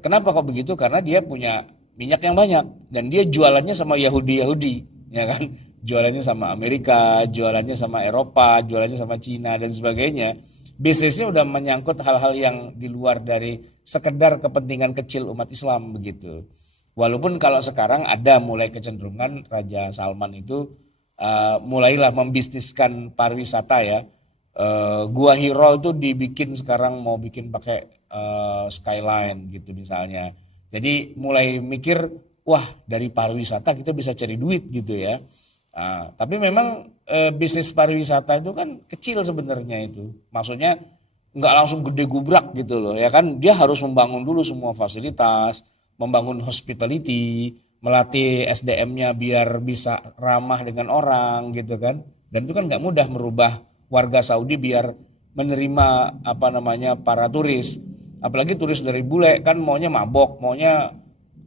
Kenapa kok begitu? Karena dia punya minyak yang banyak dan dia jualannya sama Yahudi, ya kan? Jualannya sama Amerika, jualannya sama Eropa, jualannya sama Cina dan sebagainya. Bisnisnya udah menyangkut hal-hal yang di luar dari sekedar kepentingan kecil umat Islam begitu. Walaupun kalau sekarang ada mulai kecenderungan Raja Salman itu mulailah membisniskan pariwisata ya. Gua Hiro itu dibikin sekarang mau bikin pakai skyline gitu misalnya. Jadi mulai mikir, wah dari pariwisata kita bisa cari duit gitu ya. Tapi memang bisnis pariwisata itu kan kecil sebenarnya itu. Maksudnya nggak langsung gede gubrak gitu loh ya kan. Dia harus membangun dulu semua fasilitas, membangun hospitality, melatih SDM-nya biar bisa ramah dengan orang gitu kan. Dan itu kan nggak mudah merubah warga Saudi biar menerima para turis. Apalagi turis dari bule kan maunya mabok, maunya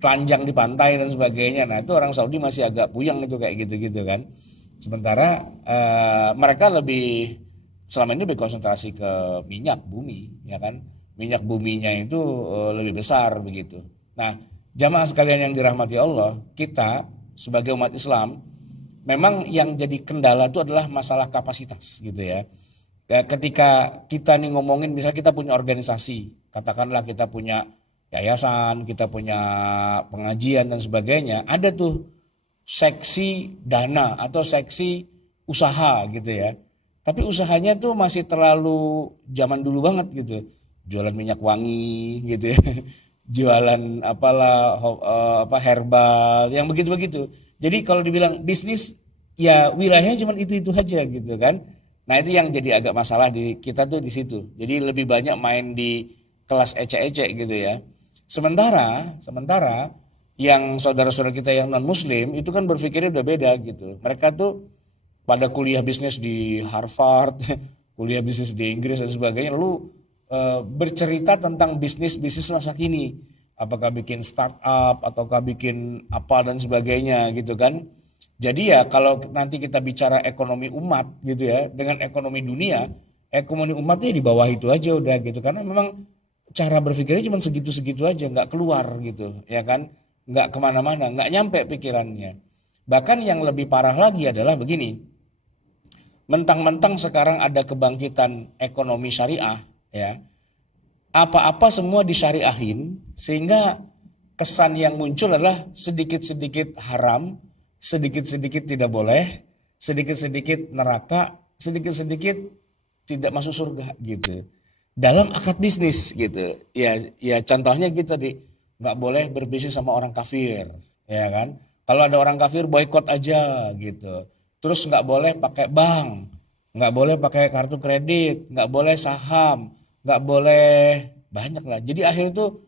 telanjang di pantai dan sebagainya. Nah itu orang Saudi masih agak puyeng itu kayak gitu-gitu kan. Sementara mereka selama ini lebih konsentrasi ke minyak bumi ya kan. Minyak buminya itu lebih besar begitu. Nah jamaah sekalian yang dirahmati Allah, kita sebagai umat Islam memang yang jadi kendala itu adalah masalah kapasitas gitu ya. Ketika kita nih ngomongin misalnya kita punya organisasi, katakanlah kita punya yayasan, kita punya pengajian dan sebagainya, ada tuh seksi dana atau seksi usaha gitu ya. Tapi usahanya tuh masih terlalu zaman dulu banget gitu. Jualan minyak wangi gitu ya. Jualan herbal yang begitu-begitu. Jadi kalau dibilang bisnis ya wilayahnya cuma itu aja gitu kan. Nah itu yang jadi agak masalah di kita tuh di situ. Jadi lebih banyak main di kelas ecek-ecek gitu ya. Sementara yang saudara-saudara kita yang non muslim itu kan berpikirnya udah beda gitu. Mereka tuh pada kuliah bisnis di Harvard, kuliah bisnis di Inggris dan sebagainya, lalu bercerita tentang bisnis masa kini. apakah bikin startup ataukah bikin apa dan sebagainya gitu kan. Jadi ya kalau nanti kita bicara ekonomi umat gitu ya dengan ekonomi dunia, ekonomi umatnya di bawah itu aja udah gitu karena memang cara berpikirnya cuma segitu-segitu aja nggak keluar gitu ya kan, nggak kemana-mana, nggak nyampe pikirannya. Bahkan yang lebih parah lagi adalah begini, mentang-mentang sekarang ada kebangkitan ekonomi syariah ya, apa-apa semua disyariahin sehingga kesan yang muncul adalah sedikit-sedikit haram, sedikit-sedikit tidak boleh, sedikit-sedikit neraka, sedikit-sedikit tidak masuk surga gitu. Dalam akad bisnis gitu. Ya ya contohnya gitu tadi, nggak boleh berbisnis sama orang kafir, ya kan? Kalau ada orang kafir boykot aja gitu. Terus nggak boleh pakai bank, nggak boleh pakai kartu kredit, nggak boleh saham, nggak boleh banyak lah. Jadi akhirnya tuh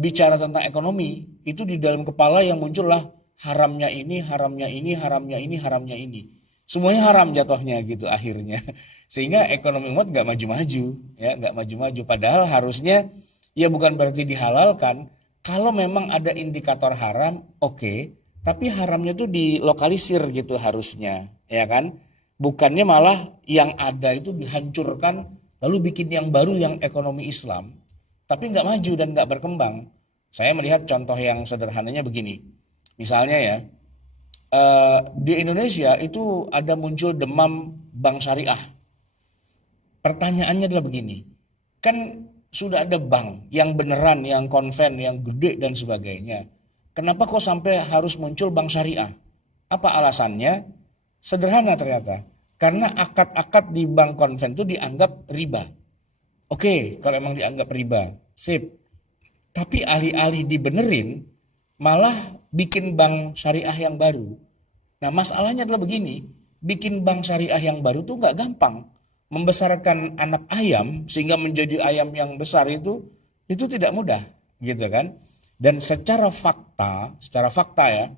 bicara tentang ekonomi itu di dalam kepala yang muncullah haramnya ini, haramnya ini, haramnya ini, haramnya ini. Semuanya haram jatuhnya gitu akhirnya. Sehingga ekonomi umat nggak maju-maju, ya nggak maju-maju. Padahal harusnya ya bukan berarti dihalalkan. Kalau memang ada indikator haram, oke. Tapi haramnya tuh dilokalisir gitu harusnya, ya kan? Bukannya malah yang ada itu dihancurkan, lalu bikin yang baru yang ekonomi Islam, tapi nggak maju dan nggak berkembang. Saya melihat contoh yang sederhananya begini. Misalnya ya, di Indonesia itu ada muncul demam bank syariah. Pertanyaannya adalah begini, kan sudah ada bank yang beneran, yang konven, yang gede dan sebagainya. Kenapa kok sampai harus muncul bank syariah? Apa alasannya? Sederhana ternyata. Karena akad-akad di bank konven itu dianggap riba. Oke, kalau emang dianggap riba, sip. Tapi alih-alih dibenerin, malah bikin bank syariah yang baru. Nah, masalahnya adalah begini, bikin bank syariah yang baru tuh nggak gampang. Membesarkan anak ayam sehingga menjadi ayam yang besar itu tidak mudah, gitu kan? Dan secara fakta ya,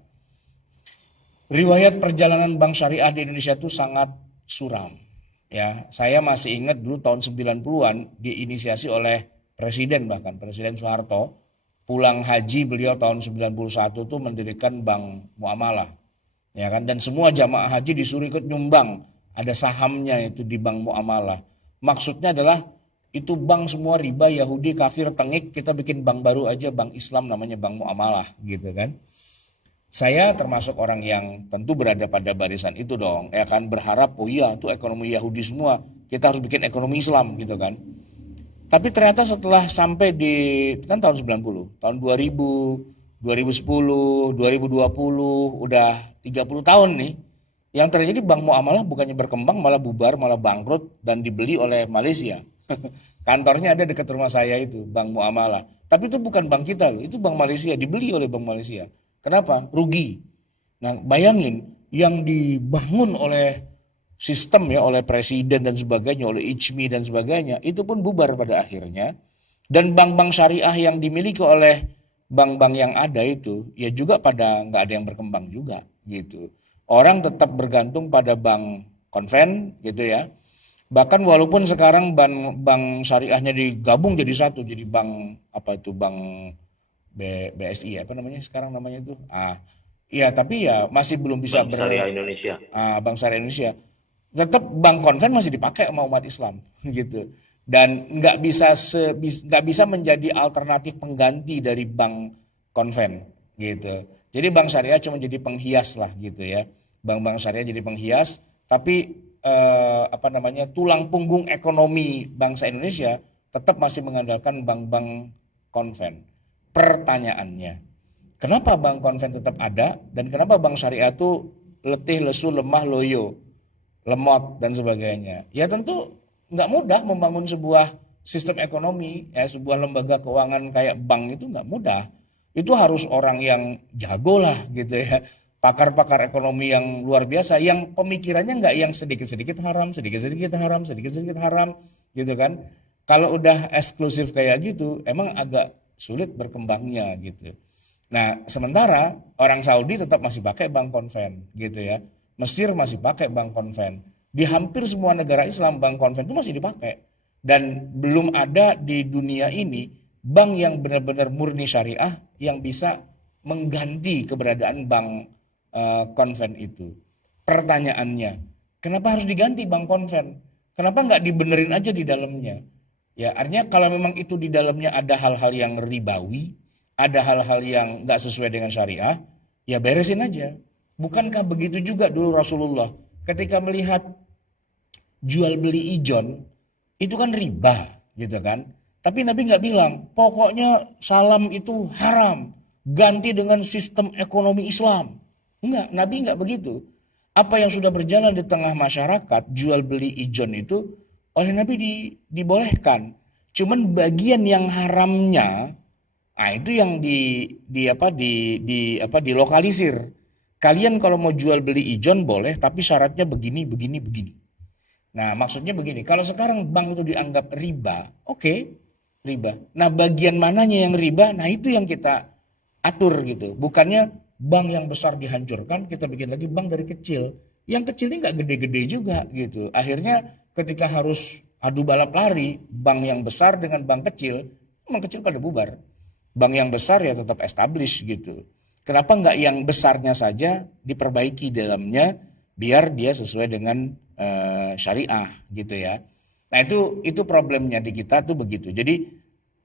riwayat perjalanan bank syariah di Indonesia itu sangat suram. Ya, saya masih ingat dulu tahun 90-an diinisiasi oleh Presiden, bahkan Presiden Soeharto. Pulang haji beliau tahun 91 tuh mendirikan Bank Muamalah. Ya kan, dan semua jamaah haji disuruh ikut nyumbang, ada sahamnya itu di Bank Muamalah. Maksudnya adalah itu bank semua riba, Yahudi, kafir, tengik, kita bikin bank baru aja, bank Islam namanya Bank Muamalah gitu kan. Saya termasuk orang yang tentu berada pada barisan itu dong, ya kan, berharap oh iya itu ekonomi Yahudi semua, kita harus bikin ekonomi Islam gitu kan. Tapi ternyata setelah sampai di kan tahun 90, tahun 2000, 2010, 2020, udah 30 tahun nih. Yang terjadi Bank Muamalah bukannya berkembang malah bubar, malah bangkrut dan dibeli oleh Malaysia. Kantornya ada dekat rumah saya itu, Bank Muamalah. Tapi itu bukan bank kita loh, itu bank Malaysia, dibeli oleh bank Malaysia. Kenapa? Rugi. Nah, bayangin yang dibangun oleh sistem ya, oleh presiden dan sebagainya, oleh ICMI dan sebagainya, itu pun bubar pada akhirnya. Dan bank-bank syariah yang dimiliki oleh bank-bank yang ada itu ya juga pada nggak ada yang berkembang juga gitu. Orang tetap bergantung pada bank konven gitu ya. Bahkan walaupun sekarang bank syariahnya digabung jadi satu, jadi bank apa itu, bank BSI apa namanya sekarang namanya itu. Iya, tapi ya masih belum bisa Bank Syariah Indonesia. Bank Syariah Indonesia. Tetap bank konven masih dipakai sama umat Islam gitu. Dan nggak bisa menjadi alternatif pengganti dari bank konven gitu. Jadi bank syariah cuma jadi penghias lah gitu ya. Bank-bank syariah jadi penghias, tapi apa namanya, tulang punggung ekonomi bangsa Indonesia tetap masih mengandalkan bank-bank konven. Pertanyaannya, kenapa bank konven tetap ada dan kenapa bank syariah itu letih, lesu, lemah, loyo, lemot dan sebagainya? Ya tentu nggak mudah membangun sebuah sistem ekonomi ya, sebuah lembaga keuangan kayak bank itu nggak mudah. Itu harus orang yang jago lah gitu ya, pakar-pakar ekonomi yang luar biasa, yang pemikirannya nggak yang sedikit-sedikit haram, sedikit-sedikit haram, sedikit-sedikit haram gitu kan. Kalau udah eksklusif kayak gitu emang agak sulit berkembangnya gitu. Nah, sementara orang Saudi tetap masih pakai bank konven gitu ya. Mesir masih pakai bank konven. Di hampir semua negara Islam bank konven itu masih dipakai. Dan belum ada di dunia ini bank yang benar-benar murni syariah yang bisa mengganti keberadaan bank konven itu. Pertanyaannya, kenapa harus diganti bank konven? Kenapa nggak dibenerin aja di dalamnya? Ya, artinya kalau memang itu di dalamnya ada hal-hal yang ribawi, ada hal-hal yang nggak sesuai dengan syariah, ya beresin aja. Bukankah begitu juga dulu Rasulullah ketika melihat jual beli ijon itu kan riba gitu kan. Tapi Nabi nggak bilang, pokoknya salam itu haram, ganti dengan sistem ekonomi Islam. Enggak, Nabi nggak begitu. Apa yang sudah berjalan di tengah masyarakat, jual beli ijon itu oleh Nabi dibolehkan. Cuman bagian yang haramnya, nah itu yang dilokalisir. Kalian kalau mau jual beli ijon boleh, tapi syaratnya begini, begini, begini. Nah, maksudnya begini, kalau sekarang bank itu dianggap riba, oke, riba. Nah, bagian mananya yang riba? Nah, itu yang kita atur gitu. Bukannya bank yang besar dihancurkan, kita bikin lagi bank dari kecil. Yang kecil ini nggak gede-gede juga gitu. Akhirnya ketika harus adu balap lari, bank yang besar dengan bank kecil pada bubar. Bank yang besar ya tetap establish gitu. Kenapa nggak yang besarnya saja diperbaiki dalamnya biar dia sesuai dengan syariah gitu ya. Nah itu problemnya di kita tuh begitu. Jadi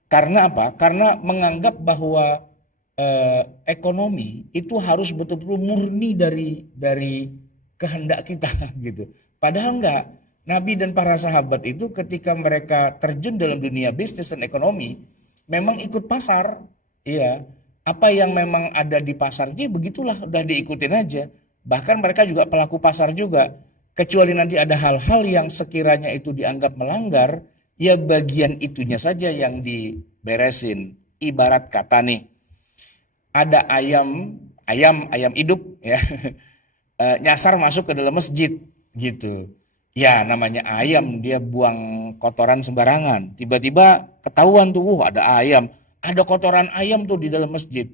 karena apa? Karena menganggap bahwa ekonomi itu harus betul-betul murni dari kehendak kita gitu. Padahal enggak. Nabi dan para sahabat itu ketika mereka terjun dalam dunia bisnis dan ekonomi memang ikut pasar. Iya. Apa yang memang ada di pasarnya begitulah udah diikutin aja. Bahkan mereka juga pelaku pasar juga. Kecuali nanti ada hal-hal yang sekiranya itu dianggap melanggar, ya bagian itunya saja yang diberesin. Ibarat kata nih, ada ayam hidup ya, nyasar masuk ke dalam masjid gitu. Ya namanya ayam, dia buang kotoran sembarangan. Tiba-tiba ketahuan tuh, ada ayam, ada kotoran ayam tuh di dalam masjid.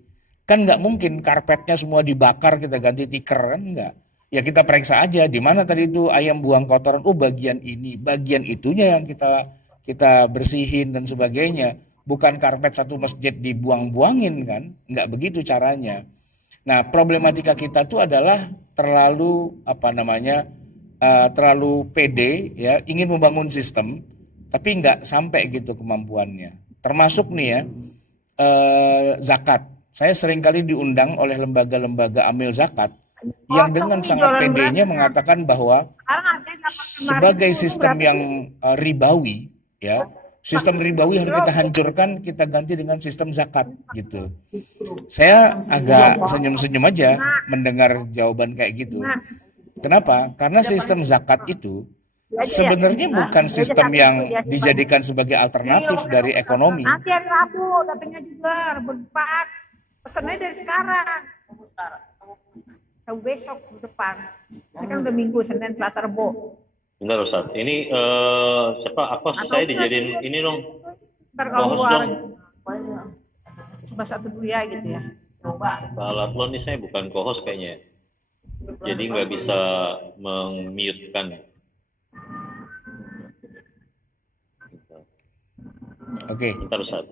Kan nggak mungkin karpetnya semua dibakar kita ganti tikar kan nggak. Ya kita periksa aja di mana tadi itu ayam buang kotoran. Oh bagian ini, bagian itunya yang kita bersihin dan sebagainya. Bukan karpet satu masjid dibuang-buangin kan, nggak begitu caranya. Nah problematika kita tuh adalah terlalu terlalu pede ya, ingin membangun sistem, tapi nggak sampai gitu kemampuannya. Termasuk nih ya zakat. Saya seringkali diundang oleh lembaga-lembaga amil zakat yang dengan sangat pedenya mengatakan bahwa sebagai sistem yang ribawi ya, sistem ribawi harus kita hancurkan, kita ganti dengan sistem zakat gitu. Saya agak senyum-senyum aja mendengar jawaban kayak gitu. Kenapa? Karena sistem zakat itu sebenarnya bukan sistem yang dijadikan sebagai alternatif dari ekonomi. Nanti hari Rabu datangnya juga berempat. Pesannya dari sekarang. Tahu besok depan. Ini kan udah Minggu, Senin, Selasa, Rabu. Bentar Ustaz, ini siapa? Saya dijadiin ini dong. Ntar kalau keluar cuma satu dulu ya gitu ya. Alat lo nih saya bukan co-host kayaknya. Jadi nggak bisa meng-mute-kan. Oke. Bentar Ustaz.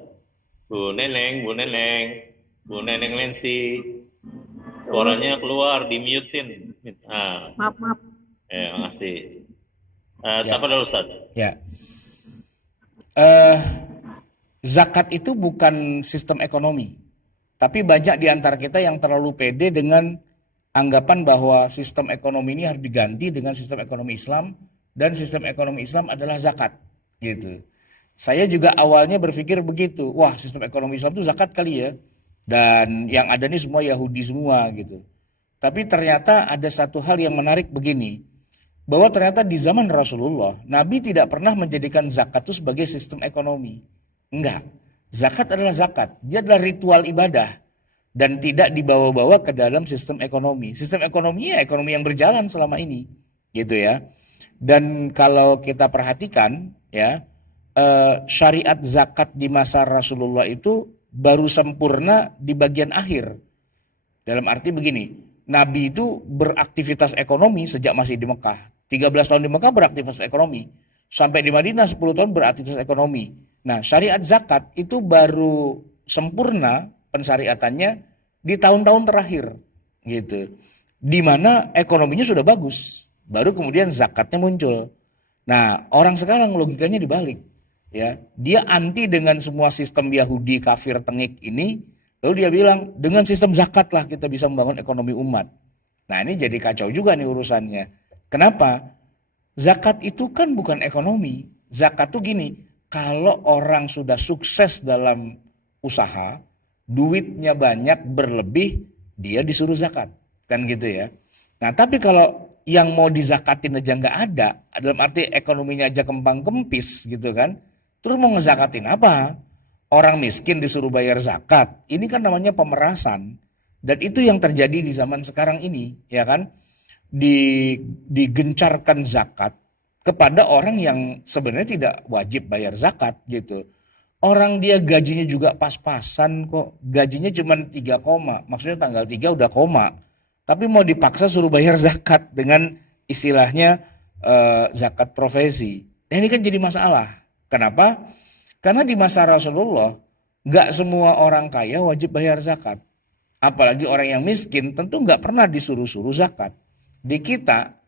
Bu Neneng Nancy. Suaranya keluar, di-mute-in. Maaf. Ya, makasih. Apa dulu Ustaz? Ya. Zakat itu bukan sistem ekonomi. Tapi banyak di antara kita yang terlalu pede dengan anggapan bahwa sistem ekonomi ini harus diganti dengan sistem ekonomi Islam, dan sistem ekonomi Islam adalah zakat gitu. Saya juga awalnya berpikir begitu. Wah, sistem ekonomi Islam itu zakat kali ya. Dan yang ada nih semua Yahudi semua gitu. Tapi ternyata ada satu hal yang menarik begini. Bahwa ternyata di zaman Rasulullah, Nabi tidak pernah menjadikan zakat itu sebagai sistem ekonomi. Enggak. Zakat adalah zakat. Dia adalah ritual ibadah. Dan tidak dibawa-bawa ke dalam sistem ekonomi. Sistem ekonomi ya ekonomi yang berjalan selama ini. Gitu ya. Dan kalau kita perhatikan ya, syariat zakat di masa Rasulullah itu baru sempurna di bagian akhir. Dalam arti begini, Nabi itu beraktivitas ekonomi sejak masih di Mekah. 13 tahun di Mekah beraktivitas ekonomi. Sampai di Madinah 10 tahun beraktivitas ekonomi. Nah, syariat zakat itu baru sempurna pensyariatannya di tahun-tahun terakhir gitu. Di mana ekonominya sudah bagus, baru kemudian zakatnya muncul. Nah, orang sekarang logikanya dibalik. Ya, dia anti dengan semua sistem Yahudi kafir tengik ini, lalu dia bilang dengan sistem zakat lah kita bisa membangun ekonomi umat. Nah, ini jadi kacau juga nih urusannya. Kenapa? Zakat itu kan bukan ekonomi. Zakat tuh gini, kalau orang sudah sukses dalam usaha, duitnya banyak berlebih, dia disuruh zakat. Kan gitu ya. Nah, tapi kalau yang mau dizakatin aja nggak ada, dalam arti ekonominya aja kembang kempis gitu kan, terus mau ngezakatin apa? Orang miskin disuruh bayar zakat, ini kan namanya pemerasan. Dan itu yang terjadi di zaman sekarang ini, ya kan? Digencarkan zakat kepada orang yang sebenarnya tidak wajib bayar zakat gitu. Orang dia gajinya juga pas-pasan kok. Gajinya cuma 3 koma. Maksudnya tanggal 3 udah koma. Tapi mau dipaksa suruh bayar zakat dengan istilahnya zakat profesi. Nah, ini kan jadi masalah. Kenapa? Karena di masa Rasulullah nggak semua orang kaya wajib bayar zakat. Apalagi orang yang miskin tentu nggak pernah disuruh-suruh zakat. Di kita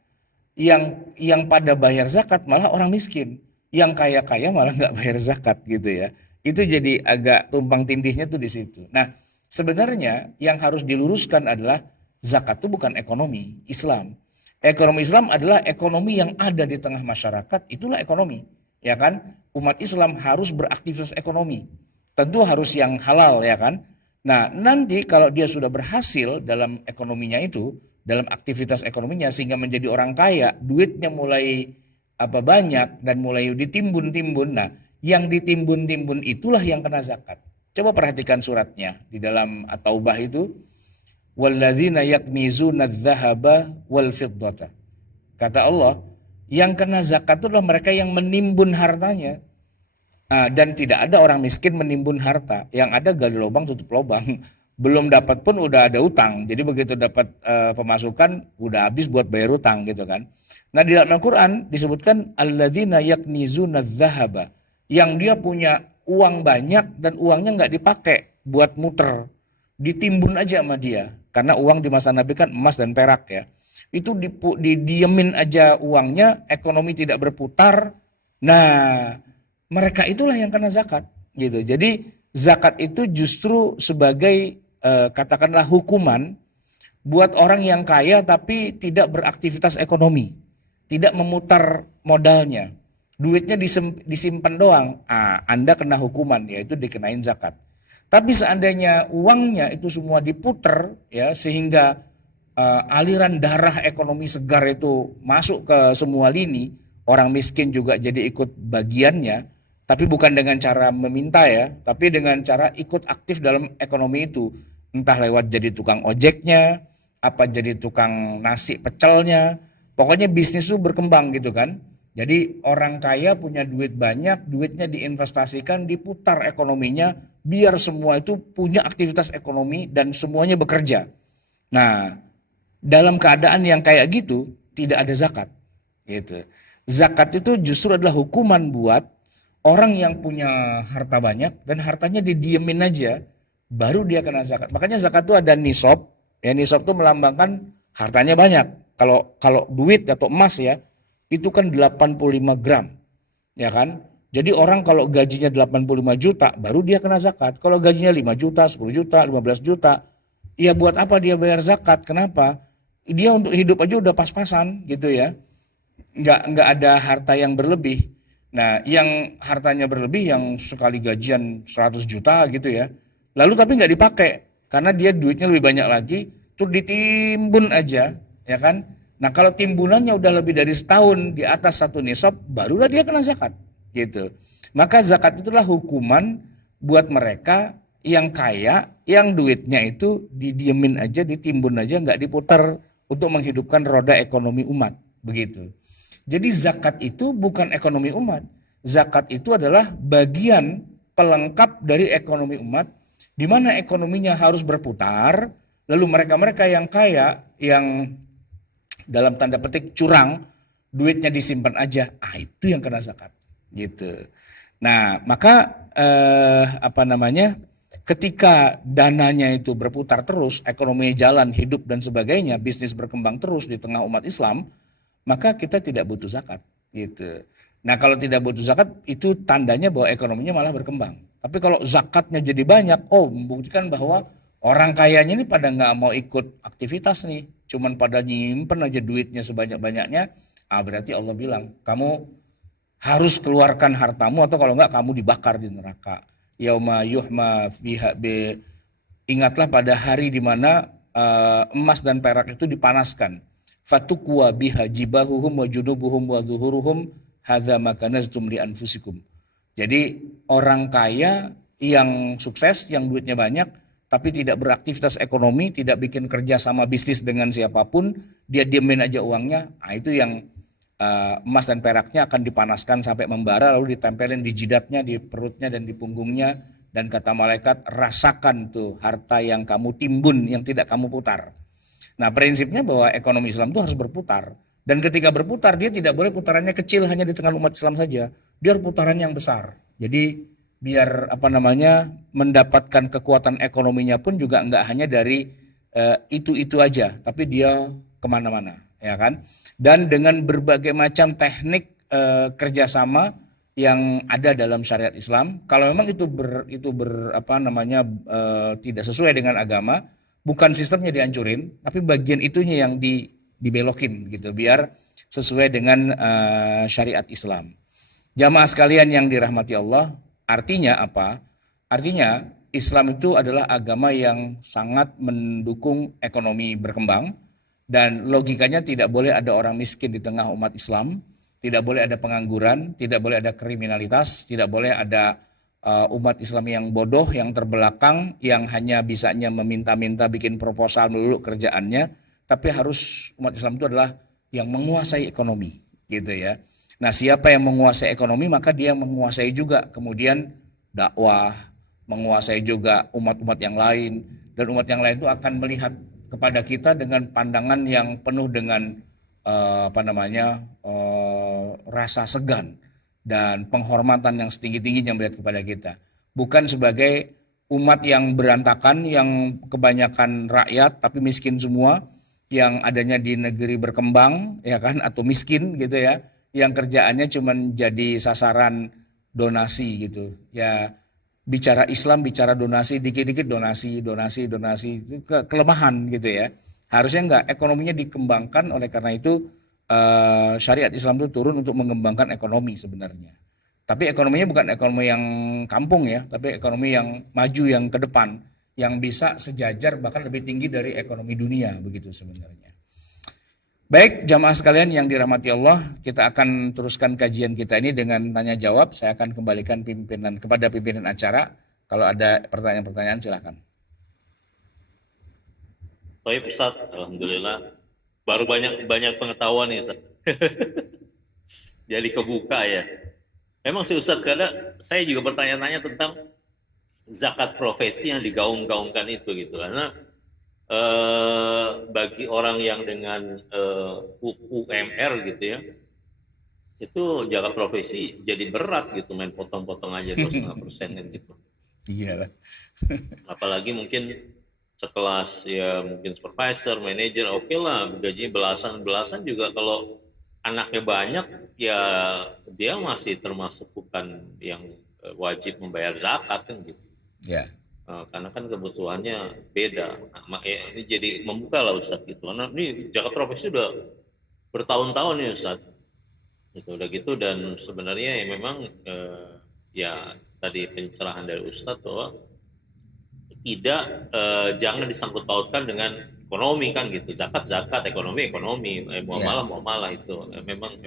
yang pada bayar zakat malah orang miskin, yang kaya-kaya malah nggak bayar zakat gitu ya. Itu jadi agak tumpang tindihnya tuh di situ. Nah, sebenarnya yang harus diluruskan adalah zakat itu bukan ekonomi Islam. Ekonomi Islam adalah ekonomi yang ada di tengah masyarakat, itulah ekonomi. Ya kan? Umat Islam harus beraktivitas ekonomi. Tentu harus yang halal ya kan? Nah, nanti kalau dia sudah berhasil dalam ekonominya itu, dalam aktivitas ekonominya sehingga menjadi orang kaya, duitnya mulai banyak dan mulai ditimbun-timbun. Nah, yang ditimbun-timbun itulah yang kena zakat. Coba perhatikan suratnya di dalam At-Taubah itu, walladzina yaknizuna adz-dzahaba wal fiddata. Kata Allah, yang kena zakat itu adalah mereka yang menimbun hartanya. Dan tidak ada orang miskin menimbun harta. Yang ada gali lubang tutup lubang. Belum dapat pun udah ada utang. Jadi begitu dapat pemasukan udah habis buat bayar utang gitu kan. Nah, di dalam Al-Qur'an disebutkan alladzina yaknizuna adz-dzahaba. Yang dia punya uang banyak dan uangnya nggak dipakai buat muter. Ditimbun aja sama dia. Karena uang di masa Nabi kan emas dan perak ya. Itu didiemin aja uangnya, ekonomi tidak berputar. Nah, mereka itulah yang kena zakat gitu. Jadi zakat itu justru sebagai katakanlah hukuman buat orang yang kaya tapi tidak beraktivitas ekonomi, tidak memutar modalnya, duitnya disimpan doang. Anda kena hukuman, yaitu dikenain zakat. Tapi seandainya uangnya itu semua diputer ya, sehingga aliran darah ekonomi segar itu masuk ke semua lini, orang miskin juga jadi ikut bagiannya. Tapi bukan dengan cara meminta ya, tapi dengan cara ikut aktif dalam ekonomi itu. Entah lewat jadi tukang ojeknya, apa jadi tukang nasi pecelnya. Pokoknya bisnis itu berkembang gitu kan. Jadi orang kaya punya duit banyak, duitnya diinvestasikan, diputar ekonominya, biar semua itu punya aktivitas ekonomi dan semuanya bekerja. Nah, dalam keadaan yang kayak gitu, tidak ada zakat. Gitu. Zakat itu justru adalah hukuman buat orang yang punya harta banyak dan hartanya didiemin aja, baru dia kena zakat. Makanya zakat itu ada nisab. Ya, nisab itu melambangkan hartanya banyak. Kalau duit atau emas ya, itu kan 85 gram. Ya kan? Jadi orang kalau gajinya 85 juta, baru dia kena zakat. Kalau gajinya 5 juta, 10 juta, 15 juta, ya buat apa dia bayar zakat? Kenapa? Dia untuk hidup aja udah pas-pasan gitu ya. Nggak ada harta yang berlebih. Nah, yang hartanya berlebih yang sekali gajian 100 juta gitu ya. Lalu tapi nggak dipakai karena dia duitnya lebih banyak lagi, terus ditimbun aja, ya kan? Nah, kalau timbunannya udah lebih dari setahun di atas satu nisab, barulah dia kena zakat, gitu. Maka zakat itulah hukuman buat mereka yang kaya, yang duitnya itu didiemin aja, ditimbun aja, nggak diputar untuk menghidupkan roda ekonomi umat, begitu. Jadi zakat itu bukan ekonomi umat. Zakat itu adalah bagian pelengkap dari ekonomi umat, di mana ekonominya harus berputar, lalu mereka-mereka yang kaya, yang dalam tanda petik curang, duitnya disimpan aja, itu yang kena zakat. Gitu. Nah, maka apa namanya? Ketika dananya itu berputar terus, ekonomi jalan, hidup dan sebagainya, bisnis berkembang terus di tengah umat Islam, maka kita tidak butuh zakat gitu. Nah, kalau tidak butuh zakat itu tandanya bahwa ekonominya malah berkembang. Tapi kalau zakatnya jadi banyak, oh membuktikan bahwa orang kayanya ini pada nggak mau ikut aktivitas nih, cuman pada nyimpen aja duitnya sebanyak-banyaknya. Ah, berarti Allah bilang, kamu harus keluarkan hartamu atau kalau enggak kamu dibakar di neraka. Yauma yuhma fiha be, ingatlah pada hari di mana emas dan perak itu dipanaskan. Fatukwa biha jibahuhum wa junubuhum wa zuhuruhum hadza ma kanaztum li anfusikum. Jadi orang kaya yang sukses, yang duitnya banyak, tapi tidak beraktivitas ekonomi, tidak bikin kerja sama bisnis dengan siapapun, dia diemin aja uangnya, nah itu yang emas dan peraknya akan dipanaskan sampai membara lalu ditempelin di jidatnya, di perutnya dan di punggungnya, dan kata malaikat rasakan tuh harta yang kamu timbun yang tidak kamu putar. Nah, prinsipnya bahwa ekonomi Islam itu harus berputar, dan ketika berputar dia tidak boleh putarannya kecil hanya di tengah umat Islam saja, dia harus putaran yang besar. Jadi biar apa namanya mendapatkan kekuatan ekonominya pun juga enggak hanya dari itu aja, tapi dia kemana-mana, ya kan? Dan dengan berbagai macam teknik kerjasama yang ada dalam syariat Islam, kalau memang apa namanya tidak sesuai dengan agama, bukan sistemnya dihancurin, tapi bagian itunya yang dibelokin gitu, biar sesuai dengan syariat Islam. Jamaah sekalian yang dirahmati Allah, artinya apa? Artinya Islam itu adalah agama yang sangat mendukung ekonomi berkembang, dan logikanya tidak boleh ada orang miskin di tengah umat Islam, tidak boleh ada pengangguran, tidak boleh ada kriminalitas, tidak boleh ada umat Islam yang bodoh, yang terbelakang, yang hanya bisanya meminta-minta bikin proposal melulu kerjaannya, tapi harus umat Islam itu adalah yang menguasai ekonomi, gitu ya. Nah, siapa yang menguasai ekonomi maka dia menguasai juga kemudian dakwah, menguasai juga umat-umat yang lain, dan umat yang lain itu akan melihat kepada kita dengan pandangan yang penuh dengan apa namanya rasa segan dan penghormatan yang setinggi-tingginya melihat kepada kita, bukan sebagai umat yang berantakan, yang kebanyakan rakyat tapi miskin semua, yang adanya di negeri berkembang ya kan, atau miskin gitu ya, yang kerjaannya cuma jadi sasaran donasi gitu ya. Bicara Islam, bicara donasi, dikit-dikit donasi, itu kelemahan gitu ya. Harusnya enggak, ekonominya dikembangkan. Oleh karena itu syariat Islam itu turun untuk mengembangkan ekonomi sebenarnya. Tapi ekonominya bukan ekonomi yang kampung ya, tapi ekonomi yang maju, yang ke depan, yang bisa sejajar bahkan lebih tinggi dari ekonomi dunia begitu sebenarnya. Baik, jamaah sekalian yang dirahmati Allah, kita akan teruskan kajian kita ini dengan tanya jawab. Saya akan kembalikan kepada pimpinan acara. Kalau ada pertanyaan-pertanyaan silahkan. Baik Ustaz, alhamdulillah. Baru banyak pengetahuan nih Ustaz. Jadi kebuka ya. Memang sih Ustaz, karena saya juga bertanya-tanya tentang zakat profesi yang digaung-gaungkan itu gitu. Karena bagi orang yang dengan UMR gitu ya, itu zakat profesi jadi berat gitu, main potong-potong aja 2,5% kan gitu. Iya lah. Apalagi mungkin sekelas ya mungkin supervisor, manajer, oke lah gajinya belasan juga, kalau anaknya banyak ya dia masih termasuk bukan yang wajib membayar zakat kan gitu. Ya. Karena kan kebutuhannya beda. Nah, ya, ini jadi membuka lah Ustaz gitu. Karena ini zakat profesi udah bertahun-tahun ya Ustaz. Gitu udah gitu, dan sebenarnya ya memang ya tadi pencerahan dari Ustaz bahwa tidak jangan disangkut pautkan dengan ekonomi kan gitu. Zakat ekonomi muamalah itu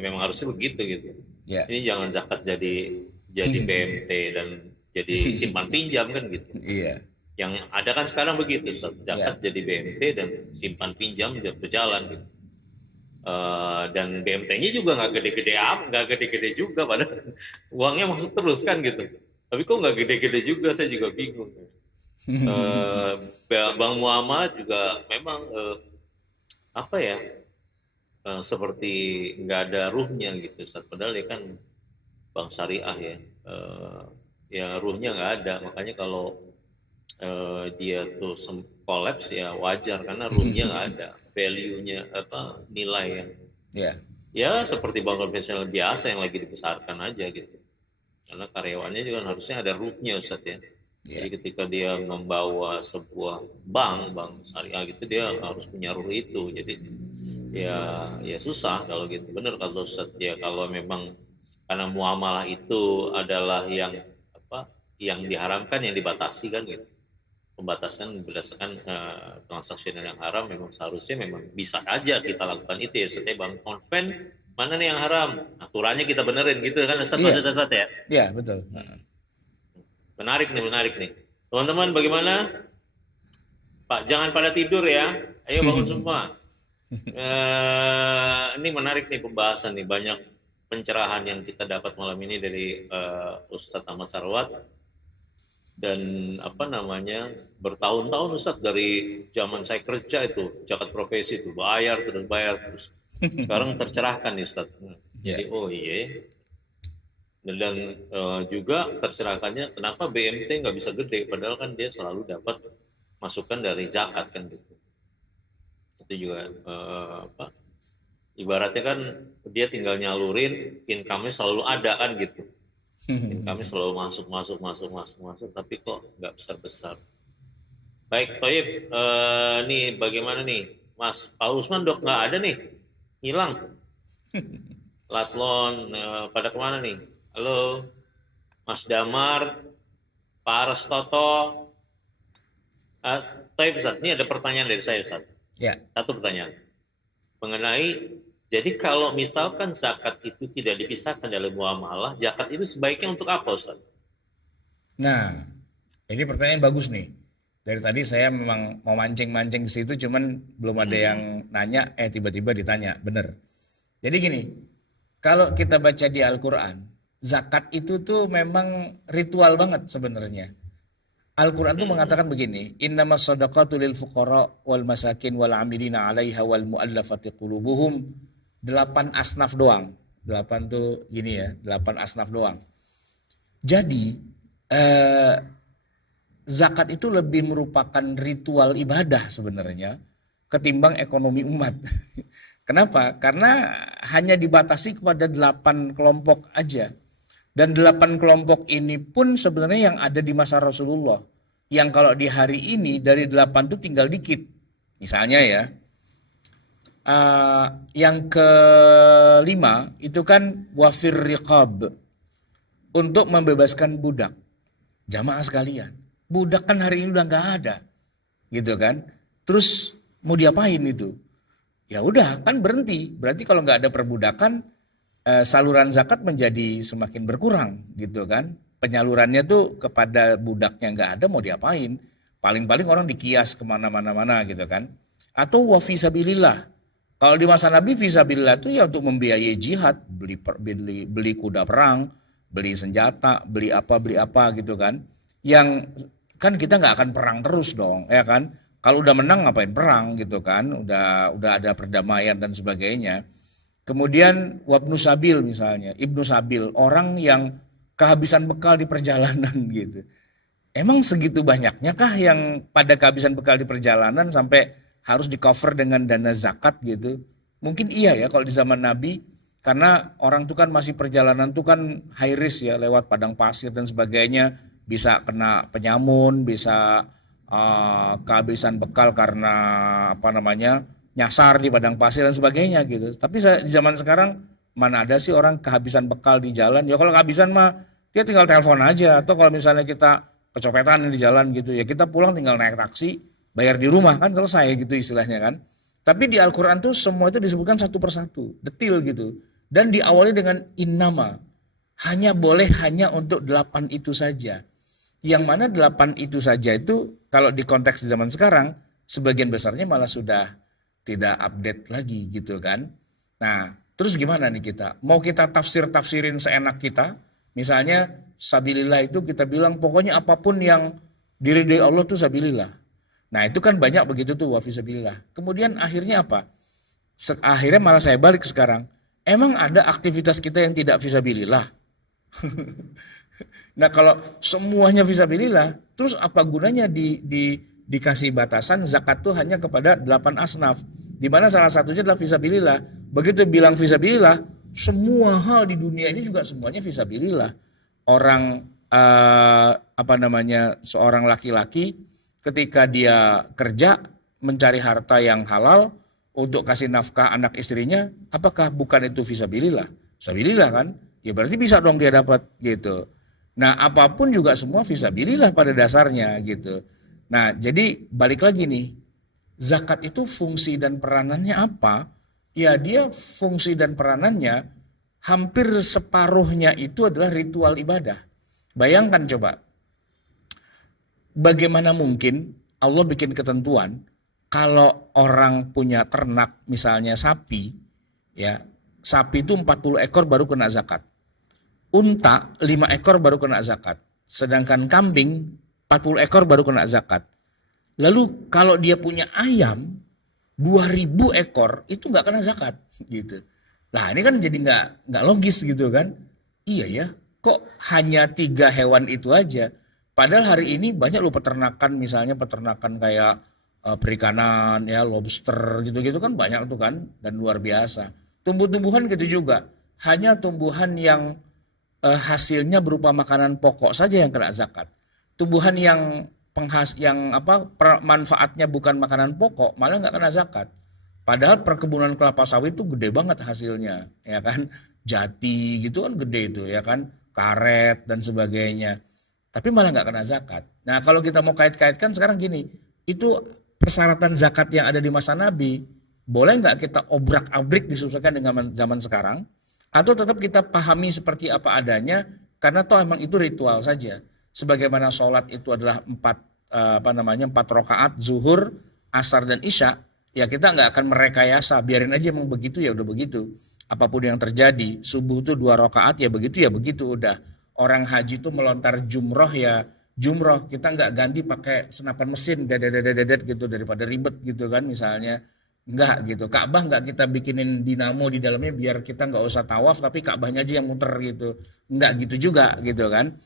memang harusnya begitu gitu. Ya. Ini jangan zakat jadi BMT dan jadi simpan pinjam kan gitu. Iya. Yang ada kan sekarang begitu, zakat jadi BMT dan simpan pinjam berjalan gitu. Dan BMT-nya juga nggak gede-gede juga, padahal uangnya masuk terus kan gitu. Tapi kok nggak gede-gede juga, saya juga bingung. Bank muamalah juga memang apa ya, seperti nggak ada ruhnya gitu. Padahal ya kan bank syariah ya. Ya ruhnya nggak ada, makanya kalau dia tuh kolaps ya wajar karena ruhnya nggak ada, value-nya apa nilai yang Ya. ya seperti bank konvensional biasa yang lagi dibesarkan aja gitu. Karena karyawannya juga harusnya ada ruhnya Ustaz ya. Jadi ketika dia membawa sebuah bank syariah gitu dia harus punya ruh itu. Jadi ya susah kalau gitu. Benar kalau Ustaz ya, kalau memang karena muamalah itu adalah yang apa yang diharamkan, yang dibatasi kan gitu. Pembatasan berdasarkan transaksional yang haram memang seharusnya memang bisa aja kita lakukan itu ya. Setelah bank konven mana nih yang haram, aturannya kita benerin gitu kan Ustaz, Iya. Ustaz ya. Iya, betul. Menarik nih. Teman-teman bagaimana? Pak, jangan pada tidur ya. Ayo bangun semua. Ini menarik nih pembahasan nih, banyak pencerahan yang kita dapat malam ini dari Ustadz Ahmad Sarwat. Dan apa namanya, bertahun-tahun Ustadz, dari zaman saya kerja itu zakat profesi itu bayar terus. Sekarang tercerahkan nih Ustadz. Jadi oh iya. Dan juga tercerahkannya kenapa BMT nggak bisa gede, padahal kan dia selalu dapat masukan dari zakat kan gitu. Itu juga apa? Ibaratnya kan dia tinggal nyalurin, income-nya selalu ada kan gitu. Income selalu masuk, tapi kok nggak besar-besar. Baik, Toib, nih bagaimana nih, Mas Pak Usman dok nggak ada nih, hilang. Latlon pada kemana nih? Halo, Mas Damar, Pak Aristoto. Toib, Ustaz, ini ada pertanyaan dari saya, Ustaz. Ya. Satu pertanyaan mengenai, jadi kalau misalkan zakat itu tidak dipisahkan dalam muamalah, zakat itu sebaiknya untuk apa, Ustaz? Nah, ini pertanyaan bagus nih. Dari tadi saya memang mau mancing-mancing ke situ, cuman belum ada yang nanya, tiba-tiba ditanya, bener. Jadi gini, kalau kita baca di Al-Quran, zakat itu tuh memang ritual banget sebenarnya. Al-Quran tuh mengatakan begini, innamas shadaqatu lil fuqara wal masakin wal amilina 'alaiha wal mu'allafati qulubuhum. 8 asnaf doang. 8 tuh gini ya, 8 asnaf doang. Jadi zakat itu lebih merupakan ritual ibadah sebenarnya ketimbang ekonomi umat. Kenapa? Karena hanya dibatasi kepada 8 kelompok aja. Dan 8 kelompok ini pun sebenarnya yang ada di masa Rasulullah. Yang kalau di hari ini dari 8 itu tinggal dikit. Misalnya ya, yang kelima itu kan wafir riqab, untuk membebaskan budak. Jamaah sekalian, budak kan hari ini udah nggak ada, gitu kan? Terus mau diapain itu? Ya udah kan berhenti. Berarti kalau nggak ada perbudakan, saluran zakat menjadi semakin berkurang, gitu kan? Penyalurannya tuh kepada budaknya nggak ada, mau diapain? Paling-paling orang dikias kemana-mana gitu kan? Atau wa fisabilillah. Kalau di masa Nabi fisabilillah itu ya untuk membiayai jihad, beli kuda perang, beli senjata, beli apa gitu kan. Yang kan kita nggak akan perang terus dong, ya kan? Kalau udah menang ngapain perang gitu kan? Udah ada perdamaian dan sebagainya. Kemudian wabnu sabil misalnya, ibnu sabil, orang yang kehabisan bekal di perjalanan gitu. Emang segitu banyaknya kah yang pada kehabisan bekal di perjalanan sampai harus di cover dengan dana zakat gitu? Mungkin iya ya kalau di zaman Nabi, karena orang tuh kan masih perjalanan tuh kan high risk ya, lewat padang pasir dan sebagainya, bisa kena penyamun, bisa kehabisan bekal karena apa namanya nyasar di padang pasir dan sebagainya gitu. Tapi di zaman sekarang mana ada sih orang kehabisan bekal di jalan? Ya kalau kehabisan mah dia tinggal telepon aja, atau kalau misalnya kita kecopetan di jalan gitu ya kita pulang tinggal naik taksi, bayar di rumah kan selesai gitu istilahnya kan. Tapi di Al-Quran tuh semua itu disebutkan satu persatu, detil gitu. Dan diawali dengan innama, hanya untuk 8 itu saja. Yang mana 8 itu saja itu kalau di konteks zaman sekarang sebagian besarnya malah sudah tidak update lagi gitu kan. Nah terus gimana nih kita? Mau kita tafsirin seenak kita? Misalnya sabilillah itu kita bilang pokoknya apapun yang diridhoi Allah tuh sabilillah. Nah itu kan banyak begitu tuh wafisabilillah. Kemudian akhirnya apa? Akhirnya malah saya balik sekarang. Emang ada aktivitas kita yang tidak fisabilillah? Nah kalau semuanya fisabilillah, terus apa gunanya dikasih batasan zakat tuh hanya kepada 8 asnaf, di mana salah satunya adalah fisabilillah. Begitu bilang fisabilillah, semua hal di dunia ini juga semuanya fisabilillah. Orang apa namanya, seorang laki-laki ketika dia kerja mencari harta yang halal untuk kasih nafkah anak istrinya, apakah bukan itu fisabilillah? Fisabilillah kan? Ya berarti bisa dong dia dapat gitu. Nah, apapun juga semua fisabilillah pada dasarnya gitu. Nah, jadi balik lagi nih, zakat itu fungsi dan peranannya apa? Ya dia fungsi dan peranannya hampir separuhnya itu adalah ritual ibadah. Bayangkan coba, bagaimana mungkin Allah bikin ketentuan kalau orang punya ternak misalnya sapi, ya sapi itu 40 ekor baru kena zakat. Unta 5 ekor baru kena zakat. Sedangkan kambing 40 ekor baru kena zakat. Lalu kalau dia punya ayam 2000 ekor itu nggak kena zakat gitu. Nah ini kan jadi nggak logis gitu kan. Iya ya, kok hanya 3 hewan itu aja. Padahal hari ini banyak loh peternakan, misalnya peternakan kayak perikanan ya, lobster gitu-gitu kan banyak tuh kan, dan luar biasa. Tumbuh-tumbuhan gitu juga. Hanya tumbuhan yang hasilnya berupa makanan pokok saja yang kena zakat. Tumbuhan yang manfaatnya bukan makanan pokok malah nggak kena zakat. Padahal perkebunan kelapa sawit itu gede banget hasilnya, ya kan? Jati gitu kan gede itu, ya kan? Karet dan sebagainya. Tapi malah nggak kena zakat. Nah kalau kita mau kait-kaitkan sekarang gini, itu persyaratan zakat yang ada di masa Nabi, boleh nggak kita obrak-abrik disesuaikan dengan zaman sekarang? Atau tetap kita pahami seperti apa adanya, karena toh emang itu ritual saja. Sebagaimana sholat itu adalah 4 rakaat zuhur, asar dan isya, ya kita nggak akan merekayasa, biarin aja emang begitu ya udah begitu. Apapun yang terjadi, subuh itu 2 rakaat ya begitu udah. Orang haji itu melontar jumroh ya jumroh, kita nggak ganti pakai senapan mesin dedet gitu daripada ribet gitu kan misalnya. Enggak gitu. Ka'bah enggak kita bikinin dinamo di dalamnya biar kita enggak usah tawaf tapi Ka'bahnya aja yang muter gitu. Enggak gitu juga gitu kan.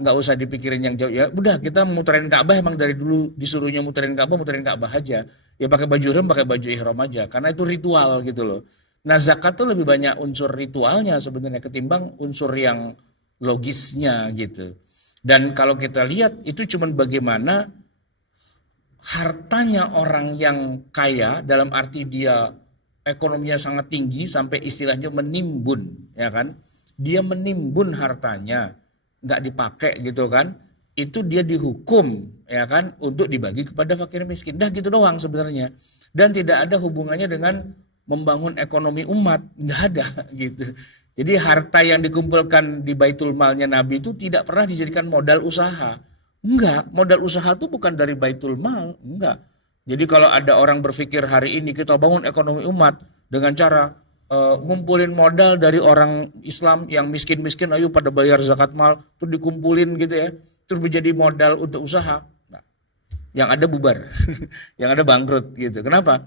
Enggak usah dipikirin yang jauh. Ya udah kita muterin Ka'bah, emang dari dulu disuruhnya muterin Ka'bah aja. Ya pakai baju ihram, pakai baju ihram aja karena itu ritual gitu loh. Nah, zakat tuh lebih banyak unsur ritualnya sebenarnya ketimbang unsur yang logisnya gitu. Dan kalau kita lihat itu cuman bagaimana hartanya orang yang kaya, dalam arti dia ekonominya sangat tinggi sampai istilahnya menimbun, ya kan? Dia menimbun hartanya, nggak dipakai gitu kan? Itu dia dihukum, ya kan? Untuk dibagi kepada fakir miskin. Dah gitu doang sebenarnya. Dan tidak ada hubungannya dengan membangun ekonomi umat, nggak ada gitu. Jadi harta yang dikumpulkan di Baitul Malnya Nabi itu tidak pernah dijadikan modal usaha. Enggak, modal usaha itu bukan dari Baitul Mal, enggak. Jadi kalau ada orang berpikir hari ini kita bangun ekonomi umat dengan cara ngumpulin modal dari orang Islam yang miskin-miskin, ayo pada bayar zakat mal, terus dikumpulin gitu ya, terus menjadi modal untuk usaha. Nah, yang ada bubar, yang ada bangkrut gitu. Kenapa?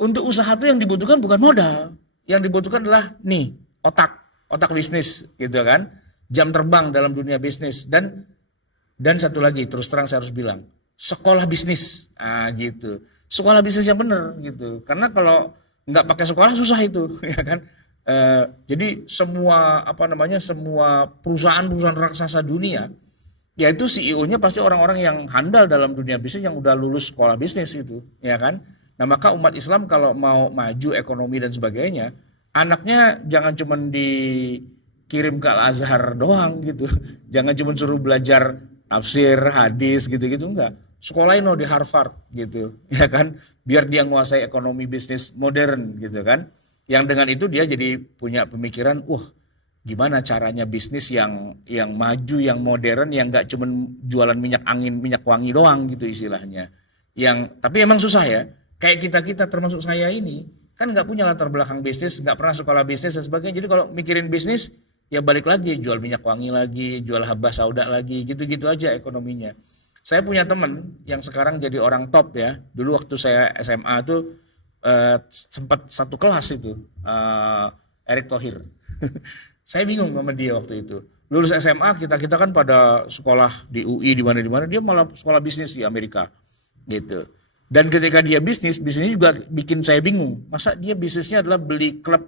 Untuk usaha itu yang dibutuhkan bukan modal, yang dibutuhkan adalah nih otak bisnis gitu kan, jam terbang dalam dunia bisnis. Dan satu lagi, terus terang saya harus bilang, sekolah bisnis, gitu. Sekolah bisnis yang benar gitu. Karena kalau nggak pakai sekolah susah itu, ya kan. Jadi semua semua perusahaan raksasa dunia, yaitu CEO-nya pasti orang-orang yang handal dalam dunia bisnis yang udah lulus sekolah bisnis itu, ya kan. Nah maka umat Islam kalau mau maju ekonomi dan sebagainya, anaknya jangan cuma dikirim ke Al-Azhar doang gitu, jangan cuma suruh belajar tafsir, hadis gitu-gitu, enggak. Sekolahin di Harvard gitu, ya kan. Biar dia menguasai ekonomi bisnis modern gitu kan. Yang dengan itu dia jadi punya pemikiran, gimana caranya bisnis yang maju, yang modern, yang enggak cuma jualan minyak angin, minyak wangi doang gitu istilahnya. Tapi emang susah ya. Kayak kita termasuk saya ini, kan enggak punya latar belakang bisnis, enggak pernah sekolah bisnis dan sebagainya. Jadi kalau mikirin bisnis, ya balik lagi jual minyak wangi lagi, jual habah sauda lagi, gitu-gitu aja ekonominya. Saya punya teman yang sekarang jadi orang top ya. Dulu waktu saya SMA tuh sempat satu kelas itu, Erick Thohir. Saya bingung sama dia waktu itu. Lulus SMA kita kan pada sekolah di UI di mana, dia malah sekolah bisnis di Amerika gitu. Dan ketika dia bisnisnya juga bikin saya bingung. Masa dia bisnisnya adalah beli klub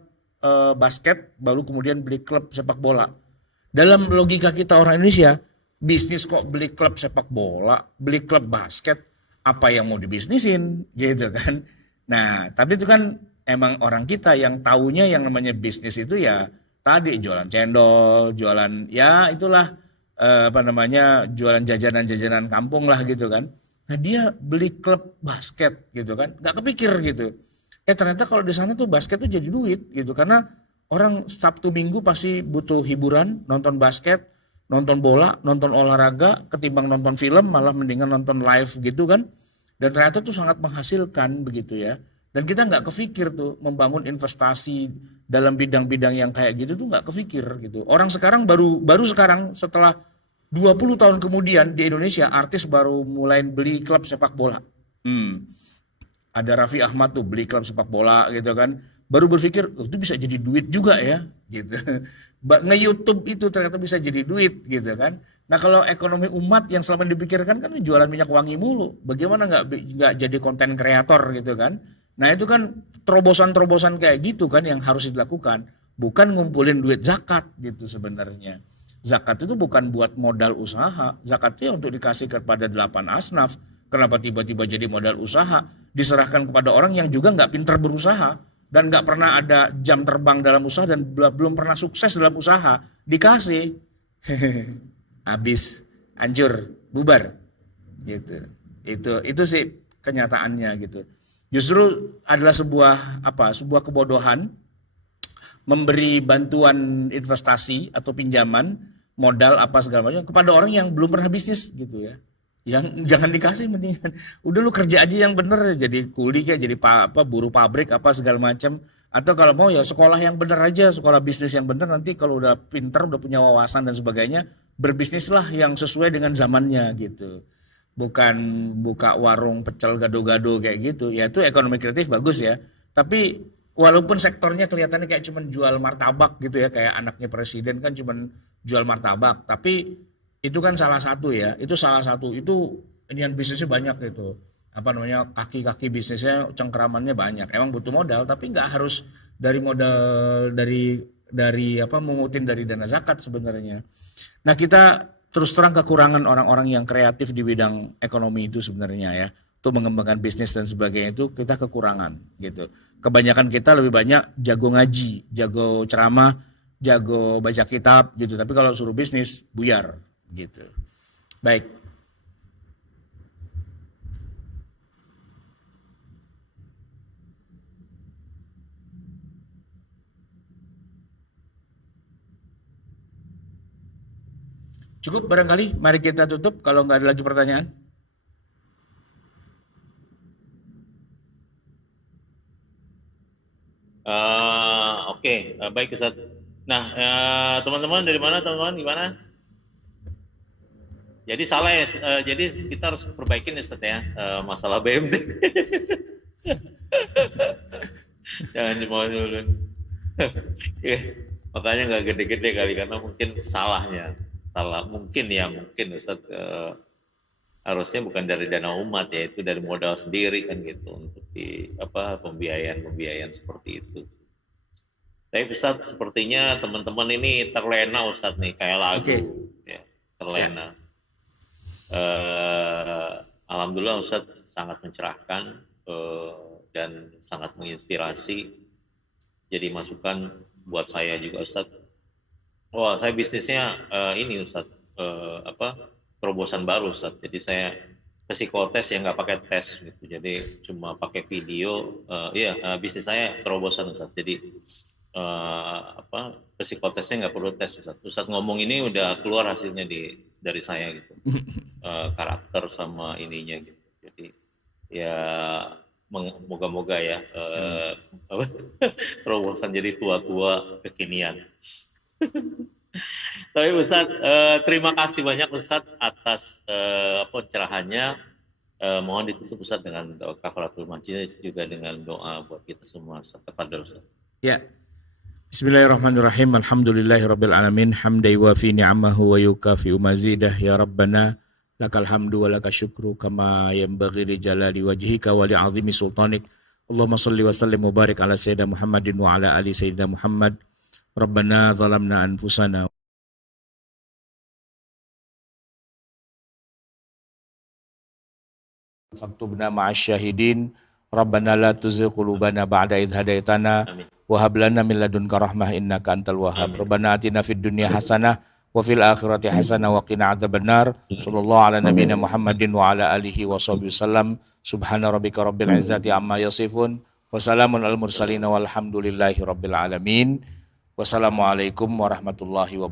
basket, baru kemudian beli klub sepak bola. Dalam logika kita orang Indonesia, bisnis kok beli klub sepak bola, beli klub basket, apa yang mau dibisnisin gitu kan. Nah, tapi itu kan emang orang kita yang taunya yang namanya bisnis itu ya tadi jualan cendol, jualan ya itulah jualan jajanan-jajanan kampung lah gitu kan. Nah dia beli klub basket gitu kan, nggak kepikir gitu. Ternyata kalau di sana tuh basket tuh jadi duit gitu karena orang Sabtu Minggu pasti butuh hiburan, nonton basket, nonton bola, nonton olahraga, ketimbang nonton film malah mendingan nonton live gitu kan. Dan ternyata tuh sangat menghasilkan begitu ya. Dan kita nggak kepikir tuh membangun investasi dalam bidang-bidang yang kayak gitu tuh nggak kepikir gitu. Orang sekarang baru sekarang setelah 20 tahun kemudian di Indonesia artis baru mulai beli klub sepak bola. Ada Raffi Ahmad tuh beli klub sepak bola gitu kan. Baru berpikir, oh, itu bisa jadi duit juga ya gitu. Nge-YouTube itu ternyata bisa jadi duit gitu kan. Nah kalau ekonomi umat yang selama dipikirkan kan jualan minyak wangi mulu. Bagaimana nggak jadi konten kreator gitu kan. Nah itu kan terobosan-terobosan kayak gitu kan yang harus dilakukan. Bukan ngumpulin duit zakat gitu sebenarnya. Zakat itu bukan buat modal usaha. Zakat itu untuk dikasih kepada 8 asnaf. Kenapa tiba-tiba jadi modal usaha? Diserahkan kepada orang yang juga nggak pintar berusaha. Dan nggak pernah ada jam terbang dalam usaha dan belum pernah sukses dalam usaha. Dikasih. Habis, hancur, bubar. Gitu. Itu sih kenyataannya gitu. Justru adalah sebuah kebodohan memberi bantuan investasi atau pinjaman modal apa segala macam kepada orang yang belum pernah bisnis gitu ya. Yang jangan dikasih mendingan udah lu kerja aja yang bener jadi kuli kayak jadi buruh pabrik apa segala macam atau kalau mau ya sekolah yang bener aja sekolah bisnis yang bener nanti kalau udah pinter udah punya wawasan dan sebagainya berbisnislah yang sesuai dengan zamannya gitu bukan buka warung pecel gado-gado kayak gitu ya itu ekonomi kreatif bagus ya tapi walaupun sektornya kelihatannya kayak cuman jual martabak gitu ya kayak anaknya presiden kan cuman jual martabak tapi itu kan salah satu ya itu inian bisnisnya banyak gitu kaki-kaki bisnisnya cengkeramannya banyak emang butuh modal tapi nggak harus dari modal dari mengutin dari dana zakat sebenarnya. Nah kita terus terang kekurangan orang-orang yang kreatif di bidang ekonomi itu sebenarnya ya untuk mengembangkan bisnis dan sebagainya itu kita kekurangan gitu. Kebanyakan kita lebih banyak jago ngaji, jago ceramah, jago baca kitab gitu. Tapi kalau suruh bisnis buyar gitu. Baik. Cukup barangkali, mari kita tutup kalau nggak ada lagi pertanyaan. Oke, baik Ustaz. Nah, teman-teman dari mana teman-teman gimana? Jadi salah ya, jadi kita harus perbaikin Ustaz ya masalah BMD. Jangan cuma dulu. Makanya nggak gede-gede kali karena mungkin salah mungkin Ustaz harusnya bukan dari dana umat ya itu dari modal sendiri kan gitu untuk di pembiayaan seperti itu. Tapi Ustaz sepertinya teman-teman ini terlena Ustaz nih kayak lagu ya, terlena. Alhamdulillah Ustaz sangat mencerahkan dan sangat menginspirasi. Jadi masukan buat saya juga Ustaz. Oh saya bisnisnya ini Ustaz terobosan baru Ustaz. Jadi saya psikotes yang nggak pakai tes gitu. Jadi cuma pakai video. Bisnis saya terobosan Ustaz. Jadi psikotesnya nggak perlu tes Ustaz. Ustaz ngomong ini udah keluar hasilnya dari saya gitu. Karakter sama ininya gitu. Jadi ya moga-moga ya terobosan jadi tua-tua kekinian. Tapi Ustadz, terima kasih banyak Ustadz atas pencerahannya. Mohon ditutup Ustadz dengan doa kafaratul majelis juga dengan doa buat kita semua Ustadz. Ustadz. Ya, Bismillahirrahmanirrahim. Alhamdulillahirabbil alamin. Hamdan yuwafi ni'amahu wa yukafi mazidah. Ya Rabbana lakal hamdu wa lakal syukru kama yanbaghi li jalali wajhika wa li 'azimi sultanik. Allahumma shalli wa sallim wa barik ala sayyidina Muhammadin wa ala ali sayyidina Muhammad. Rabbana zalamna anfusana faktubna ma'asyahidin. Rabbana la tuzigh qulubana ba'da idh hadaitana Amin. wa hab lana min ladunka rahmah innaka antal wahhab. Amin. Rabbana atina fid dunya hasanah wa fil akhirati hasanah wa qina adzabannar. Sallallahu ala nabiyyina Muhammadin wa ala alihi wa sahbihi wasallam. Subhana rabbika rabbil izzati amma yasifun wa salamun al mursalin walhamdulillahi rabbil alamin. Wassalamualaikum warahmatullahi wabarakatuh.